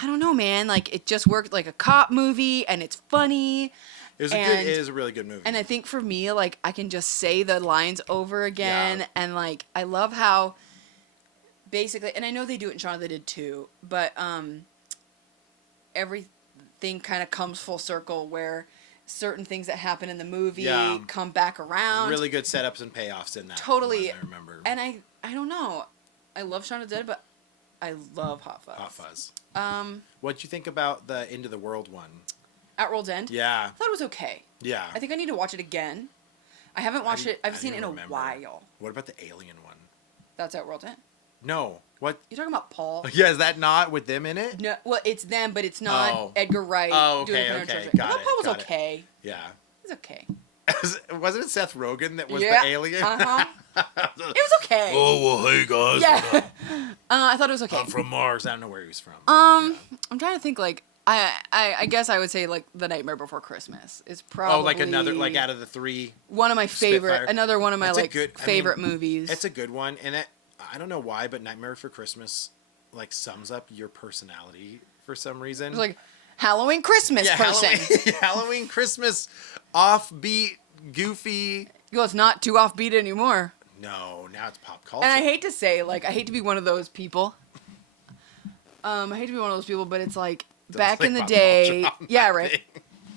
I don't know, man. Like it just worked like a cop movie, and it's funny. It is a really good movie. And I think for me, like I can just say the lines over again, Yeah. and like I love how basically, and I know they do it in Shaun of the Dead too, but everything kind of comes full circle where certain things that happen in the movie Yeah. come back around. really good setups and payoffs in that. Totally. one, I remember. And I don't know. I love Shaun of the Dead, but I love Hot Fuzz. Hot Fuzz. What'd you think about the End of the World one? At World's End. Yeah. I thought it was okay. Yeah. I think I need to watch it again. I haven't watched it. I've seen it in a remember. while. What about the Alien one? That's at World's End. No. What? You talking about Paul? Yeah, is that not with them in it? No, well, it's them, but it's not Oh. Edgar Wright. Oh, doing okay, Planet okay, Treasure. got I thought it, Paul was got it. okay. Yeah. It was okay. Wasn't it Seth Rogen that was Yeah, the alien? uh-huh. It was okay. Oh, well, hey, guys. Yeah. I thought it was okay. I'm from Mars. I don't know where he was from. I'm trying to think. Like, I guess I would say like The Nightmare Before Christmas is probably like another, like out of the three. one of my favorite, Spitfire. another one of my That's a like good- I favorite mean, movies. It's a good one, and I don't know why, but Nightmare Before Christmas like sums up your personality for some reason. It's like Halloween Christmas person. Halloween, Christmas, offbeat, goofy. Well, it's not too offbeat anymore. No, now it's pop culture. And I hate to say, like, I hate to be one of those people. I hate to be one of those people, but it's like back in the pop day, culture on yeah, that right. thing.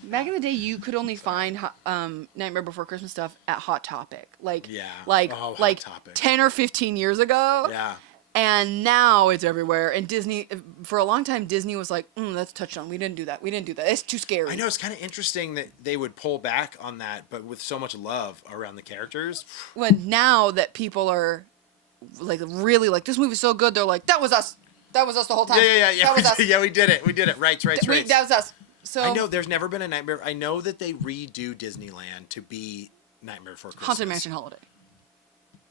Back in the day, you could only find Nightmare Before Christmas stuff at Hot Topic, like, Yeah. like, Oh, Hot like Topic. 10 or 15 years ago. Yeah. And now it's everywhere. And Disney, for a long time, Disney was like, that's touched on. We didn't do that. It's too scary. I know, it's kind of interesting that they would pull back on that, but with so much love around the characters. When now that people are like really like, this movie's so good, they're like, that was us. That was us the whole time. Yeah. That was us. Yeah, we did it. Right. That was us. So I know there's never been a Nightmare. I know that they redo Disneyland to be Nightmare Before Christmas. Haunted Mansion Holiday.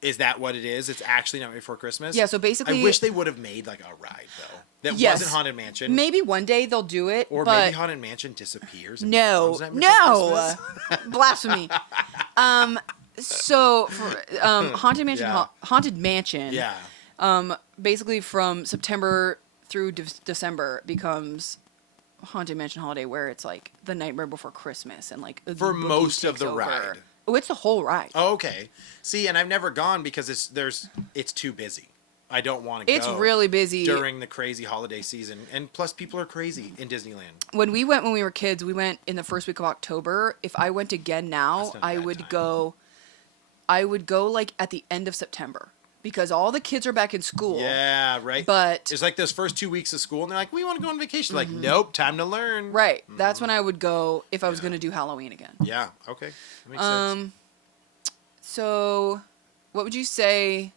Is that what it is? It's actually Nightmare Before Christmas? Yeah, so basically... I wish they would have made like a ride, though. That Yes. wasn't Haunted Mansion. Maybe one day they'll do it, Or but maybe Haunted Mansion disappears. And no, becomes Nightmare Before no, Christmas. blasphemy. So for Haunted Mansion, Yeah. Haunted Mansion, Yeah. basically from September through December becomes Haunted Mansion Holiday, where it's like the Nightmare Before Christmas and like Oogie For Boogie most of takes the over. ride. Oh, it's the whole ride. Oh, okay. See, and I've never gone because it's too busy. I don't want to go. It's really busy. During the crazy holiday season. And plus, people are crazy in Disneyland. When we went when we were kids, we went in the first week of October. If I went again now, That's not a I bad would time. go. I would go like at the end of September because all the kids are back in school. Yeah, right. But It's like those first 2 weeks of school, and they're like, we want to go on vacation. Like, nope, time to learn. right, that's when I would go if I was going to do Halloween again. Yeah, okay. That makes sense. So, what would you say?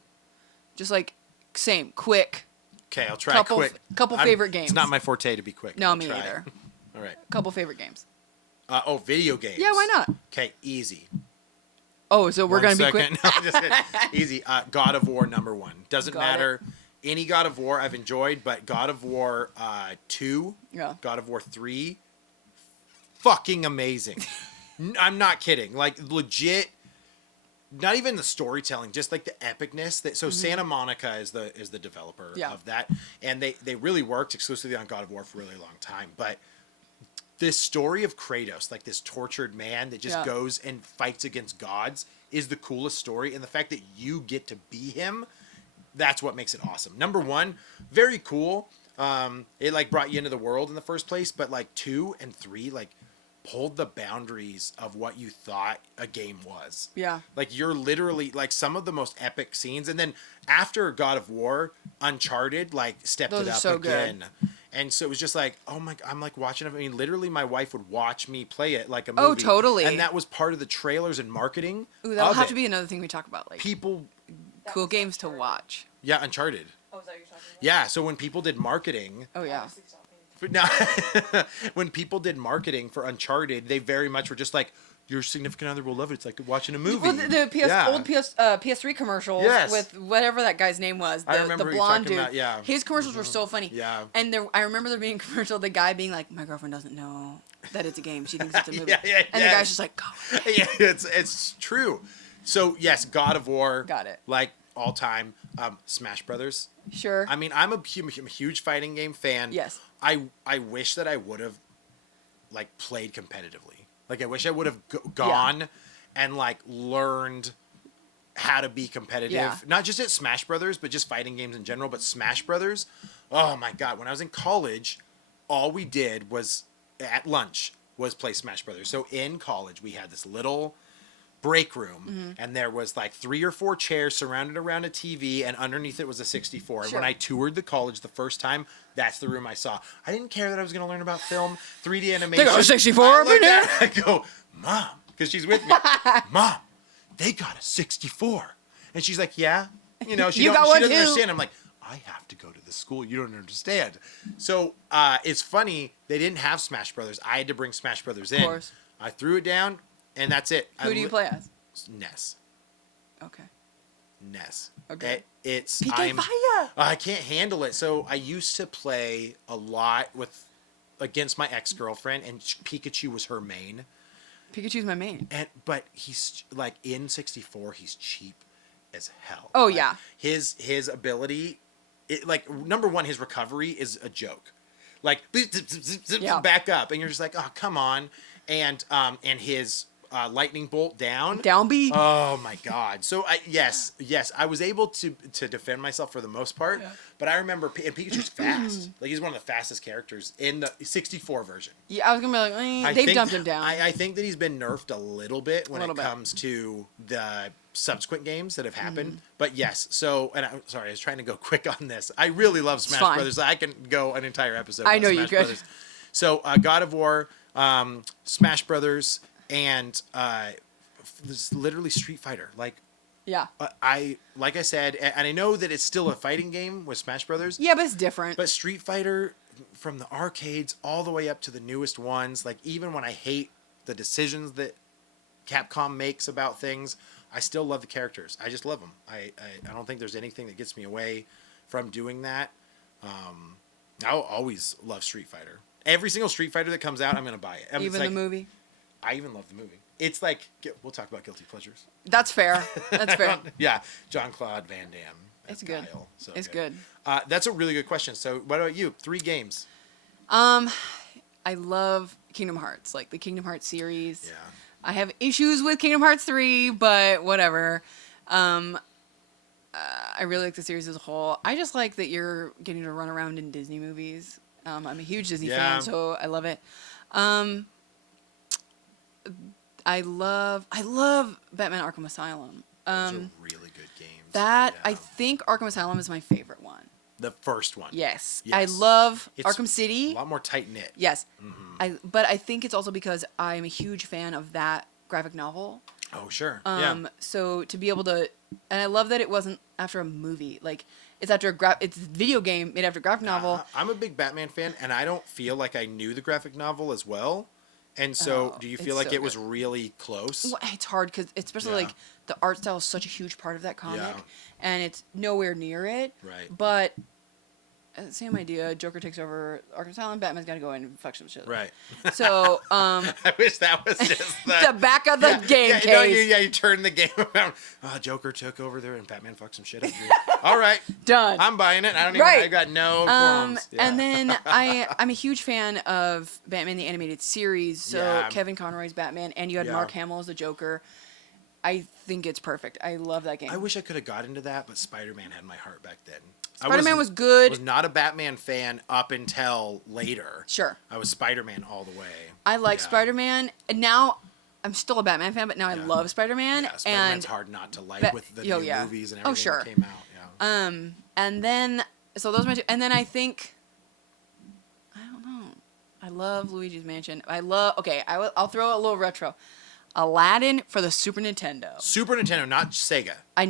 Just like same, quick. Okay, I'll try couple- quick. couple favorite games. It's not my forte to be quick. No, I'll me try. either. All right. Couple favorite games. Video games. Yeah, why not? Okay, easy. Oh, so we're One going to be second. quick. No, just kidding. Easy. God of War #1. Doesn't Got matter. Any God of War I've enjoyed, but God of War 2, Yeah. God of War 3, fucking amazing. I'm not kidding. Like, legit. Not even the storytelling, just like the epicness. That so Santa Monica is the developer Yeah. of that, and they really worked exclusively on God of War for a really long time. But this story of Kratos, like this tortured man that just Yeah. goes and fights against gods, is the coolest story, and the fact that you get to be him, that's what makes it awesome. #1, very cool. It like brought you into the world in the first place, but like 2 and 3 like pulled the boundaries of what you thought a game was. Yeah. Like you're literally like some of the most epic scenes, and then after God of War, Uncharted like stepped Those it are up so good. again. And so it was just like, oh my, I'm like watching it. I mean, literally my wife would watch me play it like a movie. Oh, totally. And that was part of the trailers and marketing. Ooh, that'll of have it. to be another thing we talk about, like People, cool games to watch. yeah, Uncharted. Oh, is that what you're talking about? Yeah, so when people did marketing, Oh yeah. Obviously stop paying attention. now, when people did marketing for Uncharted, they very much were just like, your significant other will love it. It's like watching a movie. Well, the Yeah. old PS3 commercials Yes. with whatever that guy's name was, I the remember what you're blonde talking dude. about, yeah. His commercials were so funny. Yeah. And I remember there being a commercial, the guy being like, "My girlfriend doesn't know that it's a game. She thinks it's a movie." Yeah, and the yes. guy's just like, "Go." Yeah, it's true. So yes, God of War. Got it. Like all time. Smash Brothers. Sure. I mean, I'm a huge fighting game fan. Yes. I wish that I would have like played competitively. Like I wish I would have gone and like learned how to be competitive. Yeah. Not just at Smash Brothers, but just fighting games in general. But Smash Brothers, oh my god! When I was in college, all we did was at lunch was play Smash Brothers. So in college, we had this little break room, and there was like 3 or 4 chairs surrounded around a TV, and underneath it was a 64. And Sure. when I toured the college the first time, that's the room I saw. I didn't care that I was going to learn about film, 3D animation. They got a 64 I up in looked there? at it, I go, Mom, because she's with me. Mom, they got a 64. And she's like, yeah. You know, she You got one doesn't too. understand. I'm like, I have to go to the school. You don't understand. So it's funny. They didn't have Smash Brothers. I had to bring Smash Brothers in. course. I threw it down, and that's it. Who do you play as? Ness. Okay. Ness. Okay. It's PK I'm Fire. I can't handle it. So I used to play a lot with against my ex-girlfriend, and Pikachu was her main. Pikachu's my main. But he's like in 64, he's cheap as hell. Oh, Like, yeah. His ability, like number one, his recovery is a joke. Like Yeah. back up, and you're just like, oh come on, and his lightning bolt down. Down B. Oh my god! So yes, I was able to defend myself for the most part, but I remember and Pikachu's fast. Like he's one of the fastest characters in the 64 version. Yeah, I was gonna be like, they've dumped him down. I think that he's been nerfed a little bit when it bit. comes to the subsequent games that have happened. But yes, so and I'm sorry, I was trying to go quick on this. I really love Smash fine. Brothers. I can go an entire episode. I about know you Smash could. Brothers. So God of War, Smash Brothers, and this is literally Street Fighter. Like Yeah. like I said, and I know that it's still a fighting game with Smash Brothers. Yeah, but it's different. But Street Fighter, from the arcades all the way up to the newest ones, like even when I hate the decisions that Capcom makes about things, I still love the characters. I just love them. I don't think there's anything that gets me away from doing that. I'll always love Street Fighter. Every single Street Fighter that comes out, I'm gonna buy it. I mean, Even it's the like- movie. I even love the movie. It's like we'll talk about guilty pleasures. That's fair. That's fair. Yeah, Jean-Claude Van Damme. as It's good. Guile. So It's good. That's a really good question. So what about you? 3 games. I love Kingdom Hearts, like the Kingdom Hearts series. Yeah. I have issues with Kingdom Hearts 3, but whatever. I really like the series as a whole. I just like that you're getting to run around in Disney movies. I'm a huge Disney Yeah. fan, so I love it. I love Batman Arkham Asylum. Those are really good games. That Yeah. I think Arkham Asylum is my favorite one. The first one. Yes. Yes. I love It's Arkham City. A lot more tight knit. Yes. But I think it's also because I'm a huge fan of that graphic novel. Oh sure. So to be able to, and I love that it wasn't after a movie. Like it's after it's a video game made after a graphic novel. I'm a big Batman fan, and I don't feel like I knew the graphic novel as well. And so, Oh, do you it's feel like so it was good. really close? Well, it's hard because especially Yeah. like the art style is such a huge part of that comic, Yeah. and it's nowhere near it. Right. But same idea. Joker takes over Arkham Asylum. Batman's got to go in and fuck some shit up. Right. So I wish that was just the back of the game yeah, case. you turn the game around. Joker took over there, and Batman fucked some shit up. All right, Done. I'm buying it. I don't even. Right. I got no qualms. Yeah. And then I'm a huge fan of Batman the Animated Series. So Yeah. Kevin Conroy's Batman, and you had Yeah. Mark Hamill as the Joker. I think it's perfect. I love that game. I wish I could have got into that, but Spider-Man had my heart back then. Spider-Man was good. Was not a Batman fan up until later. Sure. I was Spider-Man all the way. I like Yeah. Spider-Man, and now I'm still a Batman fan, but now I Yeah. love Spider-Man. Yeah, Spider-Man's and hard not to like Ba- with the yo, new yeah. movies and Oh, everything sure. that came out. Yeah. and then so those are my two. And then I think I don't know. I love Luigi's Mansion. I'll throw a little retro. Aladdin for the Super Nintendo. Super Nintendo, not Sega. I've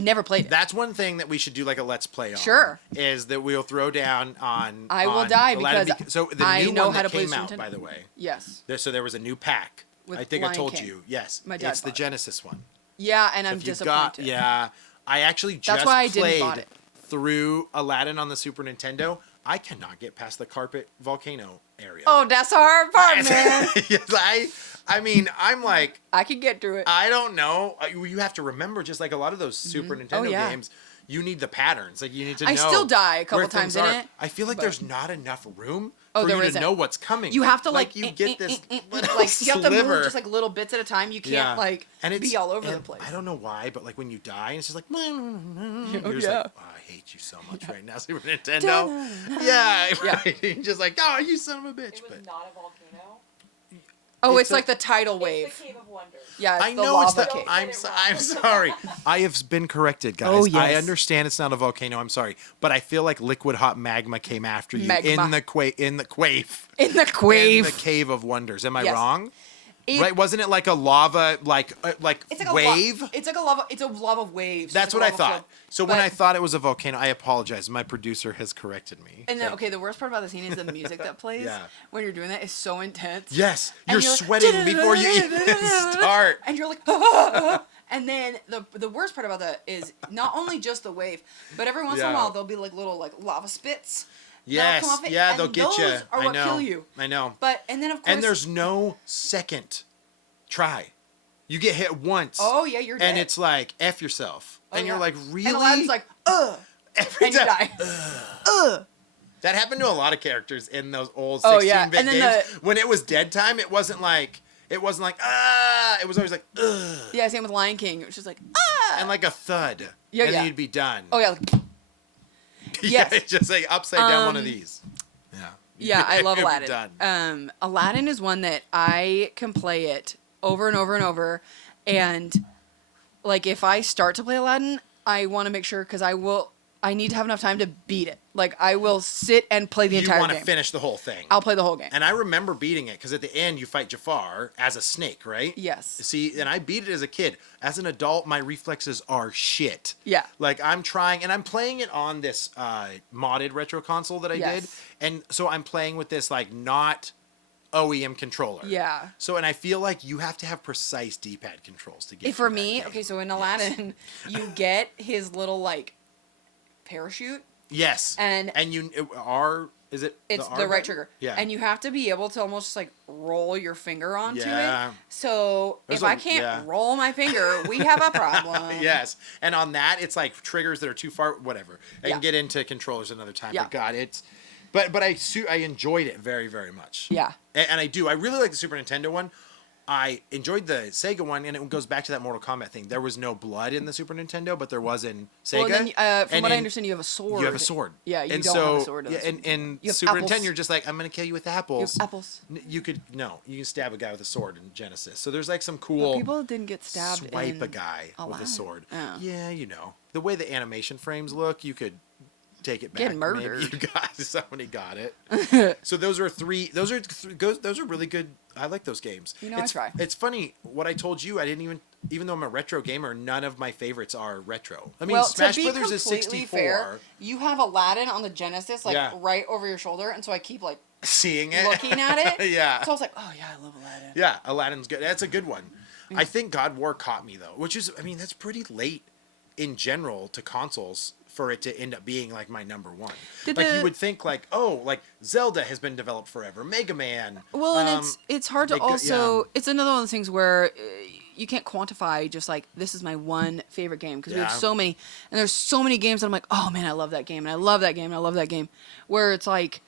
never played it. That's one thing that we should do like a let's play on. Sure. Is that we'll throw down on. I will on die Aladdin because so the I new know one how that to play came out, Super by Nintendo. the way. Yes. So there was a new pack. With I think I Lion told King. you. Yes. My dad It's the bought it. Genesis one. Yeah, and I'm If you've disappointed. yeah. I actually That's just why I didn't played bought it. through Aladdin on the Super Nintendo. I cannot get past the carpet volcano area. Oh, that's the hard part, man. yes, I mean, I'm like, I could get through it. I don't know. You have to remember, just like a lot of those Super Nintendo yeah. games, you need the patterns. Like you need to know. I still die a couple where times things in are. it, I feel like but- there's not enough room Oh, for there you to isn't. know what's coming. You have to like you get this little like you have to sliver. move just like little bits at a time. You can't like be all over the place. I don't know why, but like when you die, and it's just like, you're Oh, just yeah. like, oh, I hate you so much right now, Super Nintendo. Yeah, right. You're just like, oh, you son of a bitch. It was But not a volcano. Oh, It's it's like the tidal It's wave. the Cave of Wonders. Yeah, it's I the know it's lava the. cave. I'm sorry. I have been corrected, guys. Oh, I yes. understand it's not a volcano. I'm sorry, but I feel like liquid hot magma came after you Magma. in the quave In the in the quave. Cave of Wonders. Am I Yes. wrong? It- Right? Wasn't it like a lava like It's like wave? It's like a lava. It's a lava wave. So That's it's what I like a lava thought. flow. So when But- I thought it was a volcano, I apologize. My producer has corrected me. And then, okay, the worst part about the scene is the music that plays Yeah. when you're doing that is so intense. Yes, And you're like, sweating before you even start. And you're like, and then the worst part about that is not only just the wave, but every once in a Yeah. while there'll be like little like lava spits, Yes, come off it, yeah, and they'll get you. those are I what know. kill you. I know. But and then of course, And there's no second try. You get hit once. oh yeah, you're dead. And it's like F yourself. Oh, And you're yeah. like, really? And Aladdin's like, ugh, Every and you time. die. That happened to a lot of characters in those old 16-bit Oh, yeah. And then games. When it was dead time, it wasn't like ah. It was always like ugh. Yeah, same with Lion King. It was just like ah, And like a thud. Yeah, and yeah. then you'd be done. oh yeah, like, Yeah, yes. it's just like upside down one of these. Yeah. yeah. I love You'd be Aladdin. done. Aladdin is one that I can play it over and over and over, and like if I start to play Aladdin, I want to make sure because I need to have enough time to beat it. Like I will sit and play the You entire want game. to finish the whole thing. I'll play the whole game. And I remember beating it because at the end you fight Jafar as a snake, right? Yes. See, and I beat it as a kid. As an adult, my reflexes are shit. Yeah. Like I'm trying, and I'm playing it on this modded retro console that I did, Yes. and so I'm playing with this like not OEM controller. Yeah. So and I feel like you have to have precise D-pad controls to get. For through that me, game. okay, so in Aladdin, you get his little like parachute. Yes. And you are. Is it? It's R the right button? trigger. Yeah. And you have to be able to almost just like roll your finger onto Yeah. it. So There's if I can't yeah. roll my finger, we have a problem. Yes, and on that, it's like triggers that are too far. Whatever. I Yeah. can get into controllers another time. Yeah. But God, but I enjoyed it very, very much. Yeah. And I do. I really like the Super Nintendo one. I enjoyed the Sega one, and it goes back to that Mortal Kombat thing. There was no blood in the Super Nintendo, but there was in Sega. Well, then, from And what I in- understand, you have a sword. You have a sword. Yeah, you and don't so, have a sword. Yeah, and You have Super apples. Nintendo, you're just like, I'm gonna kill you with apples. You have apples. You could you can stab a guy with a sword in Genesis. So there's like some Well, cool people didn't get stabbed. swipe in a guy with Aladdin. a sword. Oh. Yeah, the way the animation frames look, you could take it back. Get murdered. Maybe you got somebody got it. So those are three. Those are really good. I like those games. You know, I try. It's funny what I told you. I didn't even though I'm a retro gamer, none of my favorites are retro. I mean, well, Smash to be Brothers is completely 64. fair, you have Aladdin on the Genesis, like Yeah. right over your shoulder, and so I keep like Seeing it, looking at it. Yeah. So I was like, oh yeah, I love Aladdin. Yeah, Aladdin's good. That's a good one. I think God of War caught me though, which is, I mean, that's pretty late in general to consoles for it to end up being like my number one. Did Like the- you would think like, oh, like Zelda has been developed forever, Mega Man. Well, and it's hard to they go- also. yeah. It's another one of those things where you can't quantify just like this is my one favorite game because we have Yeah. so many, and there's so many games that I'm like, oh man, I love that game, and I love that game, and I love that game. Where it's like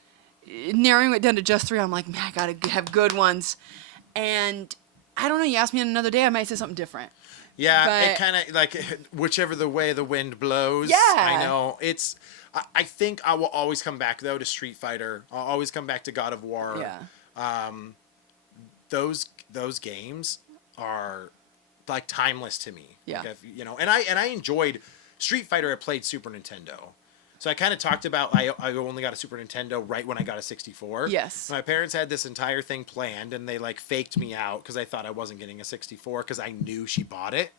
narrowing it down to just three, I'm like, man, I gotta have good ones, and I don't know. You ask me another day, I might say something different. Yeah, it But- kind of like whichever the way the wind blows. Yeah. I know. I think I will always come back though to Street Fighter. I'll always come back to God of War. Yeah. Those games are like timeless to me. Yeah. Like and I enjoyed Street Fighter. I played Super Nintendo. So I kind of talked about I only got a Super Nintendo right when I got a 64. Yes. My parents had this entire thing planned, and they like faked me out because I thought I wasn't getting a 64 because I knew she bought it.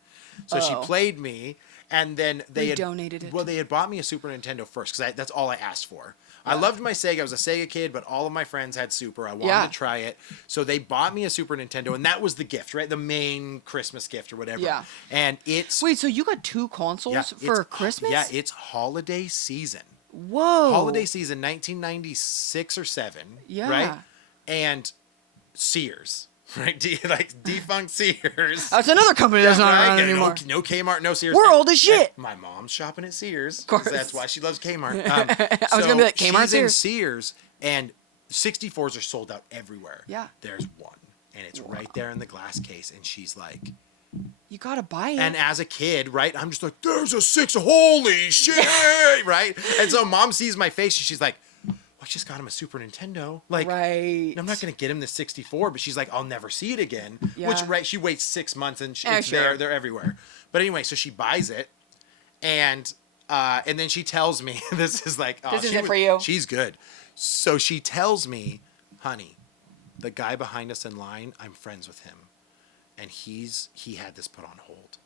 So she Oh. played me, and then they We had donated it. Well, they had bought me a Super Nintendo first because that's all I asked for. I loved my Sega. I was a Sega kid, but all of my friends had Super. I wanted Yeah. to try it, so they bought me a Super Nintendo, and that was the gift, right? The main Christmas gift or whatever. Yeah. And it's Wait, so you got two consoles yeah, for it's- Christmas? Yeah, it's holiday season. Whoa. Holiday season 1996 or 7, Yeah. right? And Sears, right? Like defunct Sears. That's another company that's not Right? around Yeah, anymore. No Kmart, no Sears. We're old as shit. My mom's shopping at Sears. Of course. That's why she loves Kmart. I was gonna be like, Kmart, she's in Sears. Sears, and 64s are sold out everywhere. Yeah. There's one, and it's right there in the glass case, and she's like, You gotta buy it. and as a kid, right, I'm just like, there's a 6, holy shit, right? And so mom sees my face, and she's like, well, I just got him a Super Nintendo. Like, right. I'm not going to get him the 64, but she's like, I'll never see it again. Yeah. Which, right, she waits 6 months, and Yeah, it's sure. there, they're everywhere. But anyway, so she buys it, and then she tells me, this is like, oh, This she isn't was- for you. She's good. So she tells me, honey, the guy behind us in line, I'm friends with him. And he had this put on hold.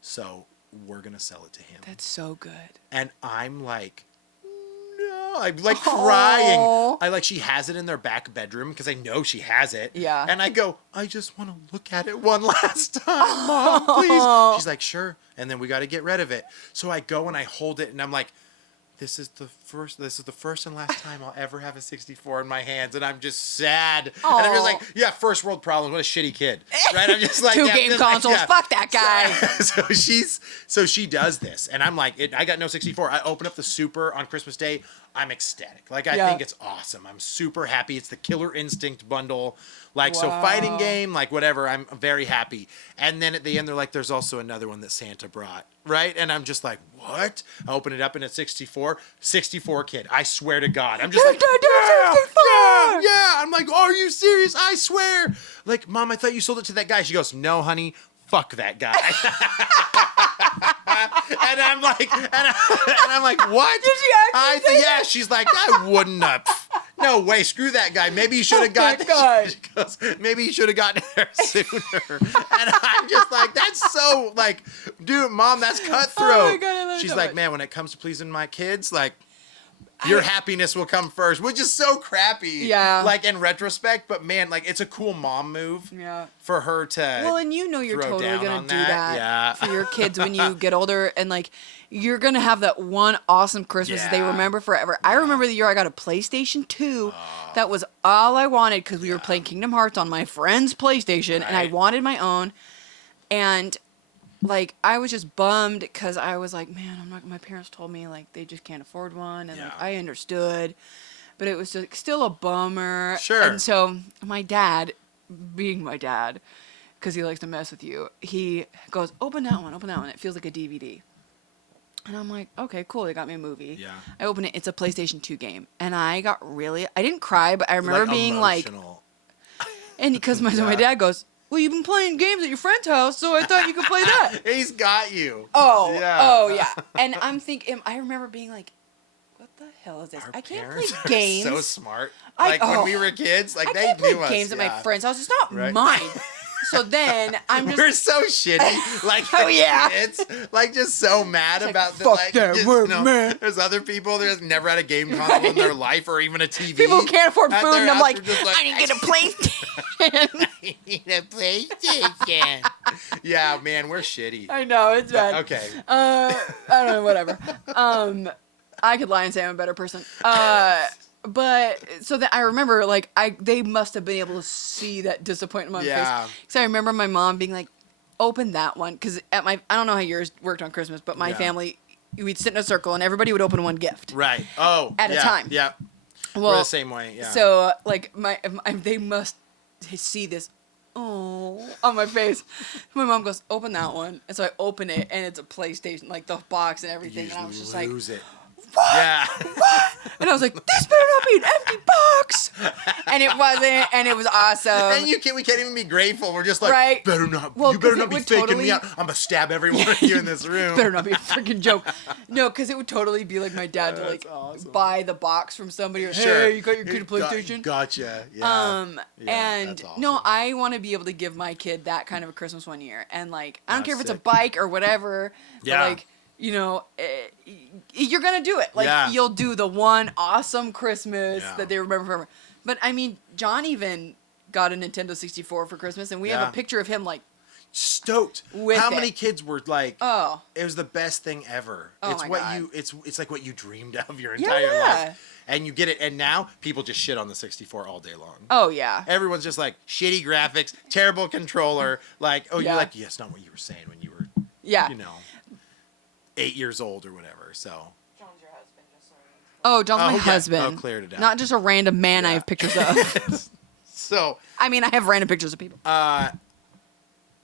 So we're going to sell it to him. That's so good. And I'm like, no, I'm like crying. Aw. She has it in their back bedroom because I know she has it. Yeah. And I go, I just want to look at it one last time, Mom, please. She's like, sure. And then we got to get rid of it. So I go and I hold it and I'm like, this is the this is the first and last time I'll ever have a 64 in my hands, and I'm just sad. And I'm just like, yeah, first world problems. What a shitty kid, right? I'm just like, Two yeah, game just like, consoles. yeah. Fuck that guy. So she does this, and I'm like, I got no 64. I open up the Super on Christmas Day. I'm ecstatic. Like, I think it's awesome. I'm super happy. It's the Killer Instinct bundle. Like, so fighting game, like whatever. I'm very happy. And then at the end, they're like, there's also another one that Santa brought, right? And I'm just like, what? I open it up and it's 64 kid. I swear to God. I'm just like, yeah. I'm like, are you serious? I swear. Like, Mom, I thought you sold it to that guy. She goes, no, honey. Fuck that guy. and I'm like, what? Did she actually say yeah, she's like, I wouldn't have. No way, screw that guy. Maybe you should have gotten. She goes, maybe you should have gotten there sooner. And I'm just like, that's so like, dude, Mom, that's cutthroat. Oh my God, I love it She's so like, much. man, when it comes to pleasing my kids, like, your happiness will come first, which is so crappy. Yeah. Like, in retrospect, but man, like, it's a cool mom move. Yeah. For her to. Well, and you know you're throw totally down gonna on do that. Yeah. for your kids when you get older, and like you're gonna have that one awesome Christmas that they Yeah. remember forever. I remember the year I got a PlayStation 2. That was all I wanted because we were playing Kingdom Hearts on my friend's PlayStation, and I Right. wanted my own. And like I was just bummed because I was like, man, I'm not. My parents told me like they just can't afford one, and like Yeah. I understood, but it was just still a bummer. Sure. And so my dad, being my dad, because he likes to mess with you, he goes, open that one. It feels like a DVD. And I'm like, okay, cool. They got me a movie. Yeah. I open it. It's a PlayStation 2 game, and I didn't cry, but I remember being emotional. and because my dad goes, well, you've been playing games at your friend's house, so I thought you could play that. He's got you. Oh, Yeah. oh yeah. And I'm thinking, I remember being like, what the hell is this? Our I can't play parents are games. So smart. I- Like when oh. we were kids, like I they can't play knew us. games at my yeah. friend's house. It's not Right. mine. So then I'm just We're so shitty. Like Oh, as yeah. kids, like just so mad like, about the fuck like that, just, we're you know, mad. there's other people that have never had a game console in their life or even a TV. people who can't afford at food, their and I'm house like, are just I need to get a PlayStation. I need a PlayStation. Yeah, man, we're shitty. I know it's bad. Okay. I don't know, whatever. I could lie and say I'm a better person. But so that I remember, like, they must have been able to see that disappointment on my Yeah. face. Because I remember my mom being like, "Open that one," because I don't know how yours worked on Christmas, but my Yeah. family, we'd sit in a circle and everybody would open one gift. Right. Oh. At a yeah, time. Yeah. Well, we're the same way. Yeah. So like they must see this. Oh, on my face. My mom goes, "Open that one," and so I open it, and it's a PlayStation, like the box and everything, you and I was just just like, lose it. "What?" Yeah. And I was like, "This better not be an empty box," and it wasn't, and it was awesome. And we can't even be grateful. We're just like, Right. better not. Well, you better 'cause not it be would faking totally- me out. I'm gonna stab every one of you in this room. Better not be a freaking joke. No, because it would totally be like my dad to That's like awesome. buy the box from somebody or Sure. hey, you got your kid a PlayStation. Gotcha. Yeah. Yeah, And that's awesome. no, I want to be able to give my kid that kind of a Christmas one year, and like I don't care if it's a sick. bike or whatever. Yeah. But, like you're gonna do it. Like Yeah. you'll do the one awesome Christmas Yeah. that they remember forever. But I mean, John even got a Nintendo 64 for Christmas, and we have Yeah. a picture of him like, Stoked. With How it. many kids were like? oh, It was the best thing ever. Oh it's my what God. it's like what you dreamed of your Yeah, entire yeah. life. And you get it. And now people just shit on the 64 all day long. oh yeah. Everyone's just like shitty graphics, terrible controller. Like, oh, Yeah. you're like, yeah, it's not what you were saying when you were, Yeah. 8 years old or whatever. So John's your husband, just so you know. Oh, John's my yeah. husband. Oh, cleared it out. Not just a random man I Yeah. have pictures of. So I mean, I have random pictures of people.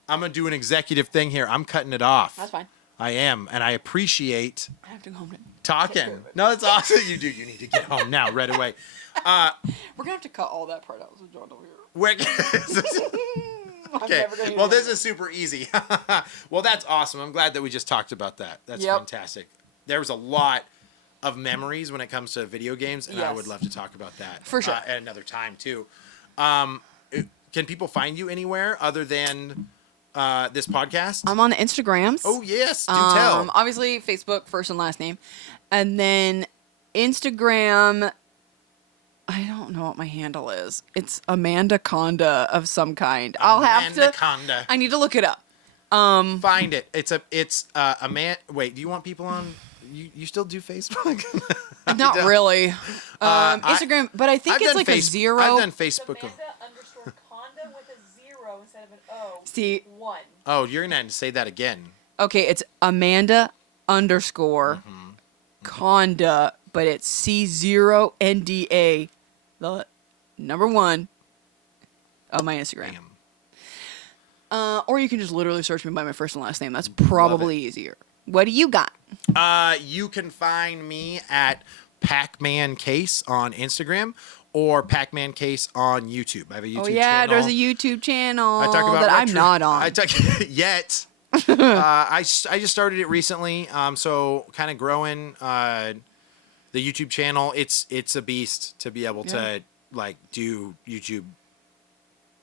I'm gonna do an executive thing here. I'm cutting it off. That's fine. I am, and I appreciate I have to go home. Take care talking. of it. No, it's awesome. You do. You need to get home now, right away. We're gonna have to cut all that part out so John don't hear. Where? I'm Okay. never gonna hear Well, that. this is super easy. Well, that's awesome. I'm glad that we just talked about that. That's Yep. fantastic. There was a lot of memories when it comes to video games, and I Yes. would love to talk about that For sure. at another time too. Can people find you anywhere other than this podcast? I'm on Instagrams. Oh yes, do tell. Obviously, Facebook, first and last name. And then Instagram, I don't know what my handle is. It's Amanda Conda of some kind. I'll have to. Anaconda. I need to look it up. Find it. It's a man. Wait, do you want people on? You still do Facebook? Not really. Instagram, but I think I've it's done like a zero. I've done It's Facebook. Amanda_Conda with a 0 instead of an O. See, 1. Oh, you're gonna have to say that again. okay, it's Amanda _ Conda, but it's C0NDA, the number 1 of my Instagram. Damn. Or you can just literally search me by my first and last name. That's probably easier. What do you got? You can find me at Pac-Man Case on Instagram or Pac-Man Case on YouTube. I have a YouTube Oh yeah, channel. there's a YouTube channel I talk about that I'm retro- not on. I talk yet. I just started it recently, so kind of growing the YouTube channel. It's a beast to be able to like do YouTube.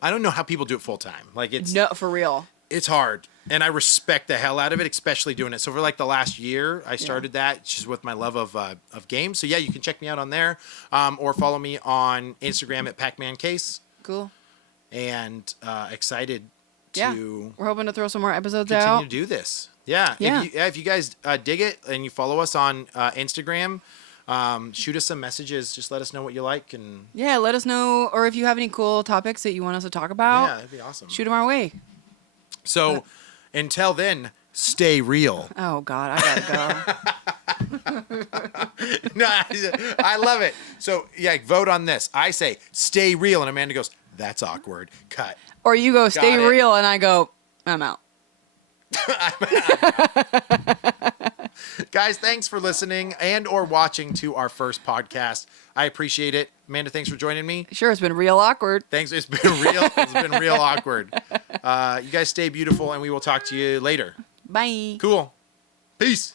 I don't know how people do it full time. Like No, for real. it's hard, and I respect the hell out of it, especially doing it. So for like the last year, I started that just with my love of games. So yeah, you can check me out on there, or follow me on Instagram at Pac-Man Case. Cool. And excited Yeah, to we're hoping to throw some more episodes continue out. to do this. Yeah. Yeah. If you guys dig it and you follow us on Instagram, shoot us some messages. Just let us know what you like, and Yeah, let us know, or if you have any cool topics that you want us to talk about, yeah, that'd be awesome. shoot them our way. So until then, stay real. Oh God, I gotta go. No, I love it. So yeah, vote on this. I say stay real, and Amanda goes, "That's awkward." Cut. Or you go, stay it. real, and I go, I'm out. Guys, thanks for listening and or watching to our first podcast. I appreciate it. Amanda, thanks for joining me. Sure, it's been real awkward. Thanks. It's been real. It's been real awkward. You guys stay beautiful, and we will talk to you later. Bye. Cool. Peace.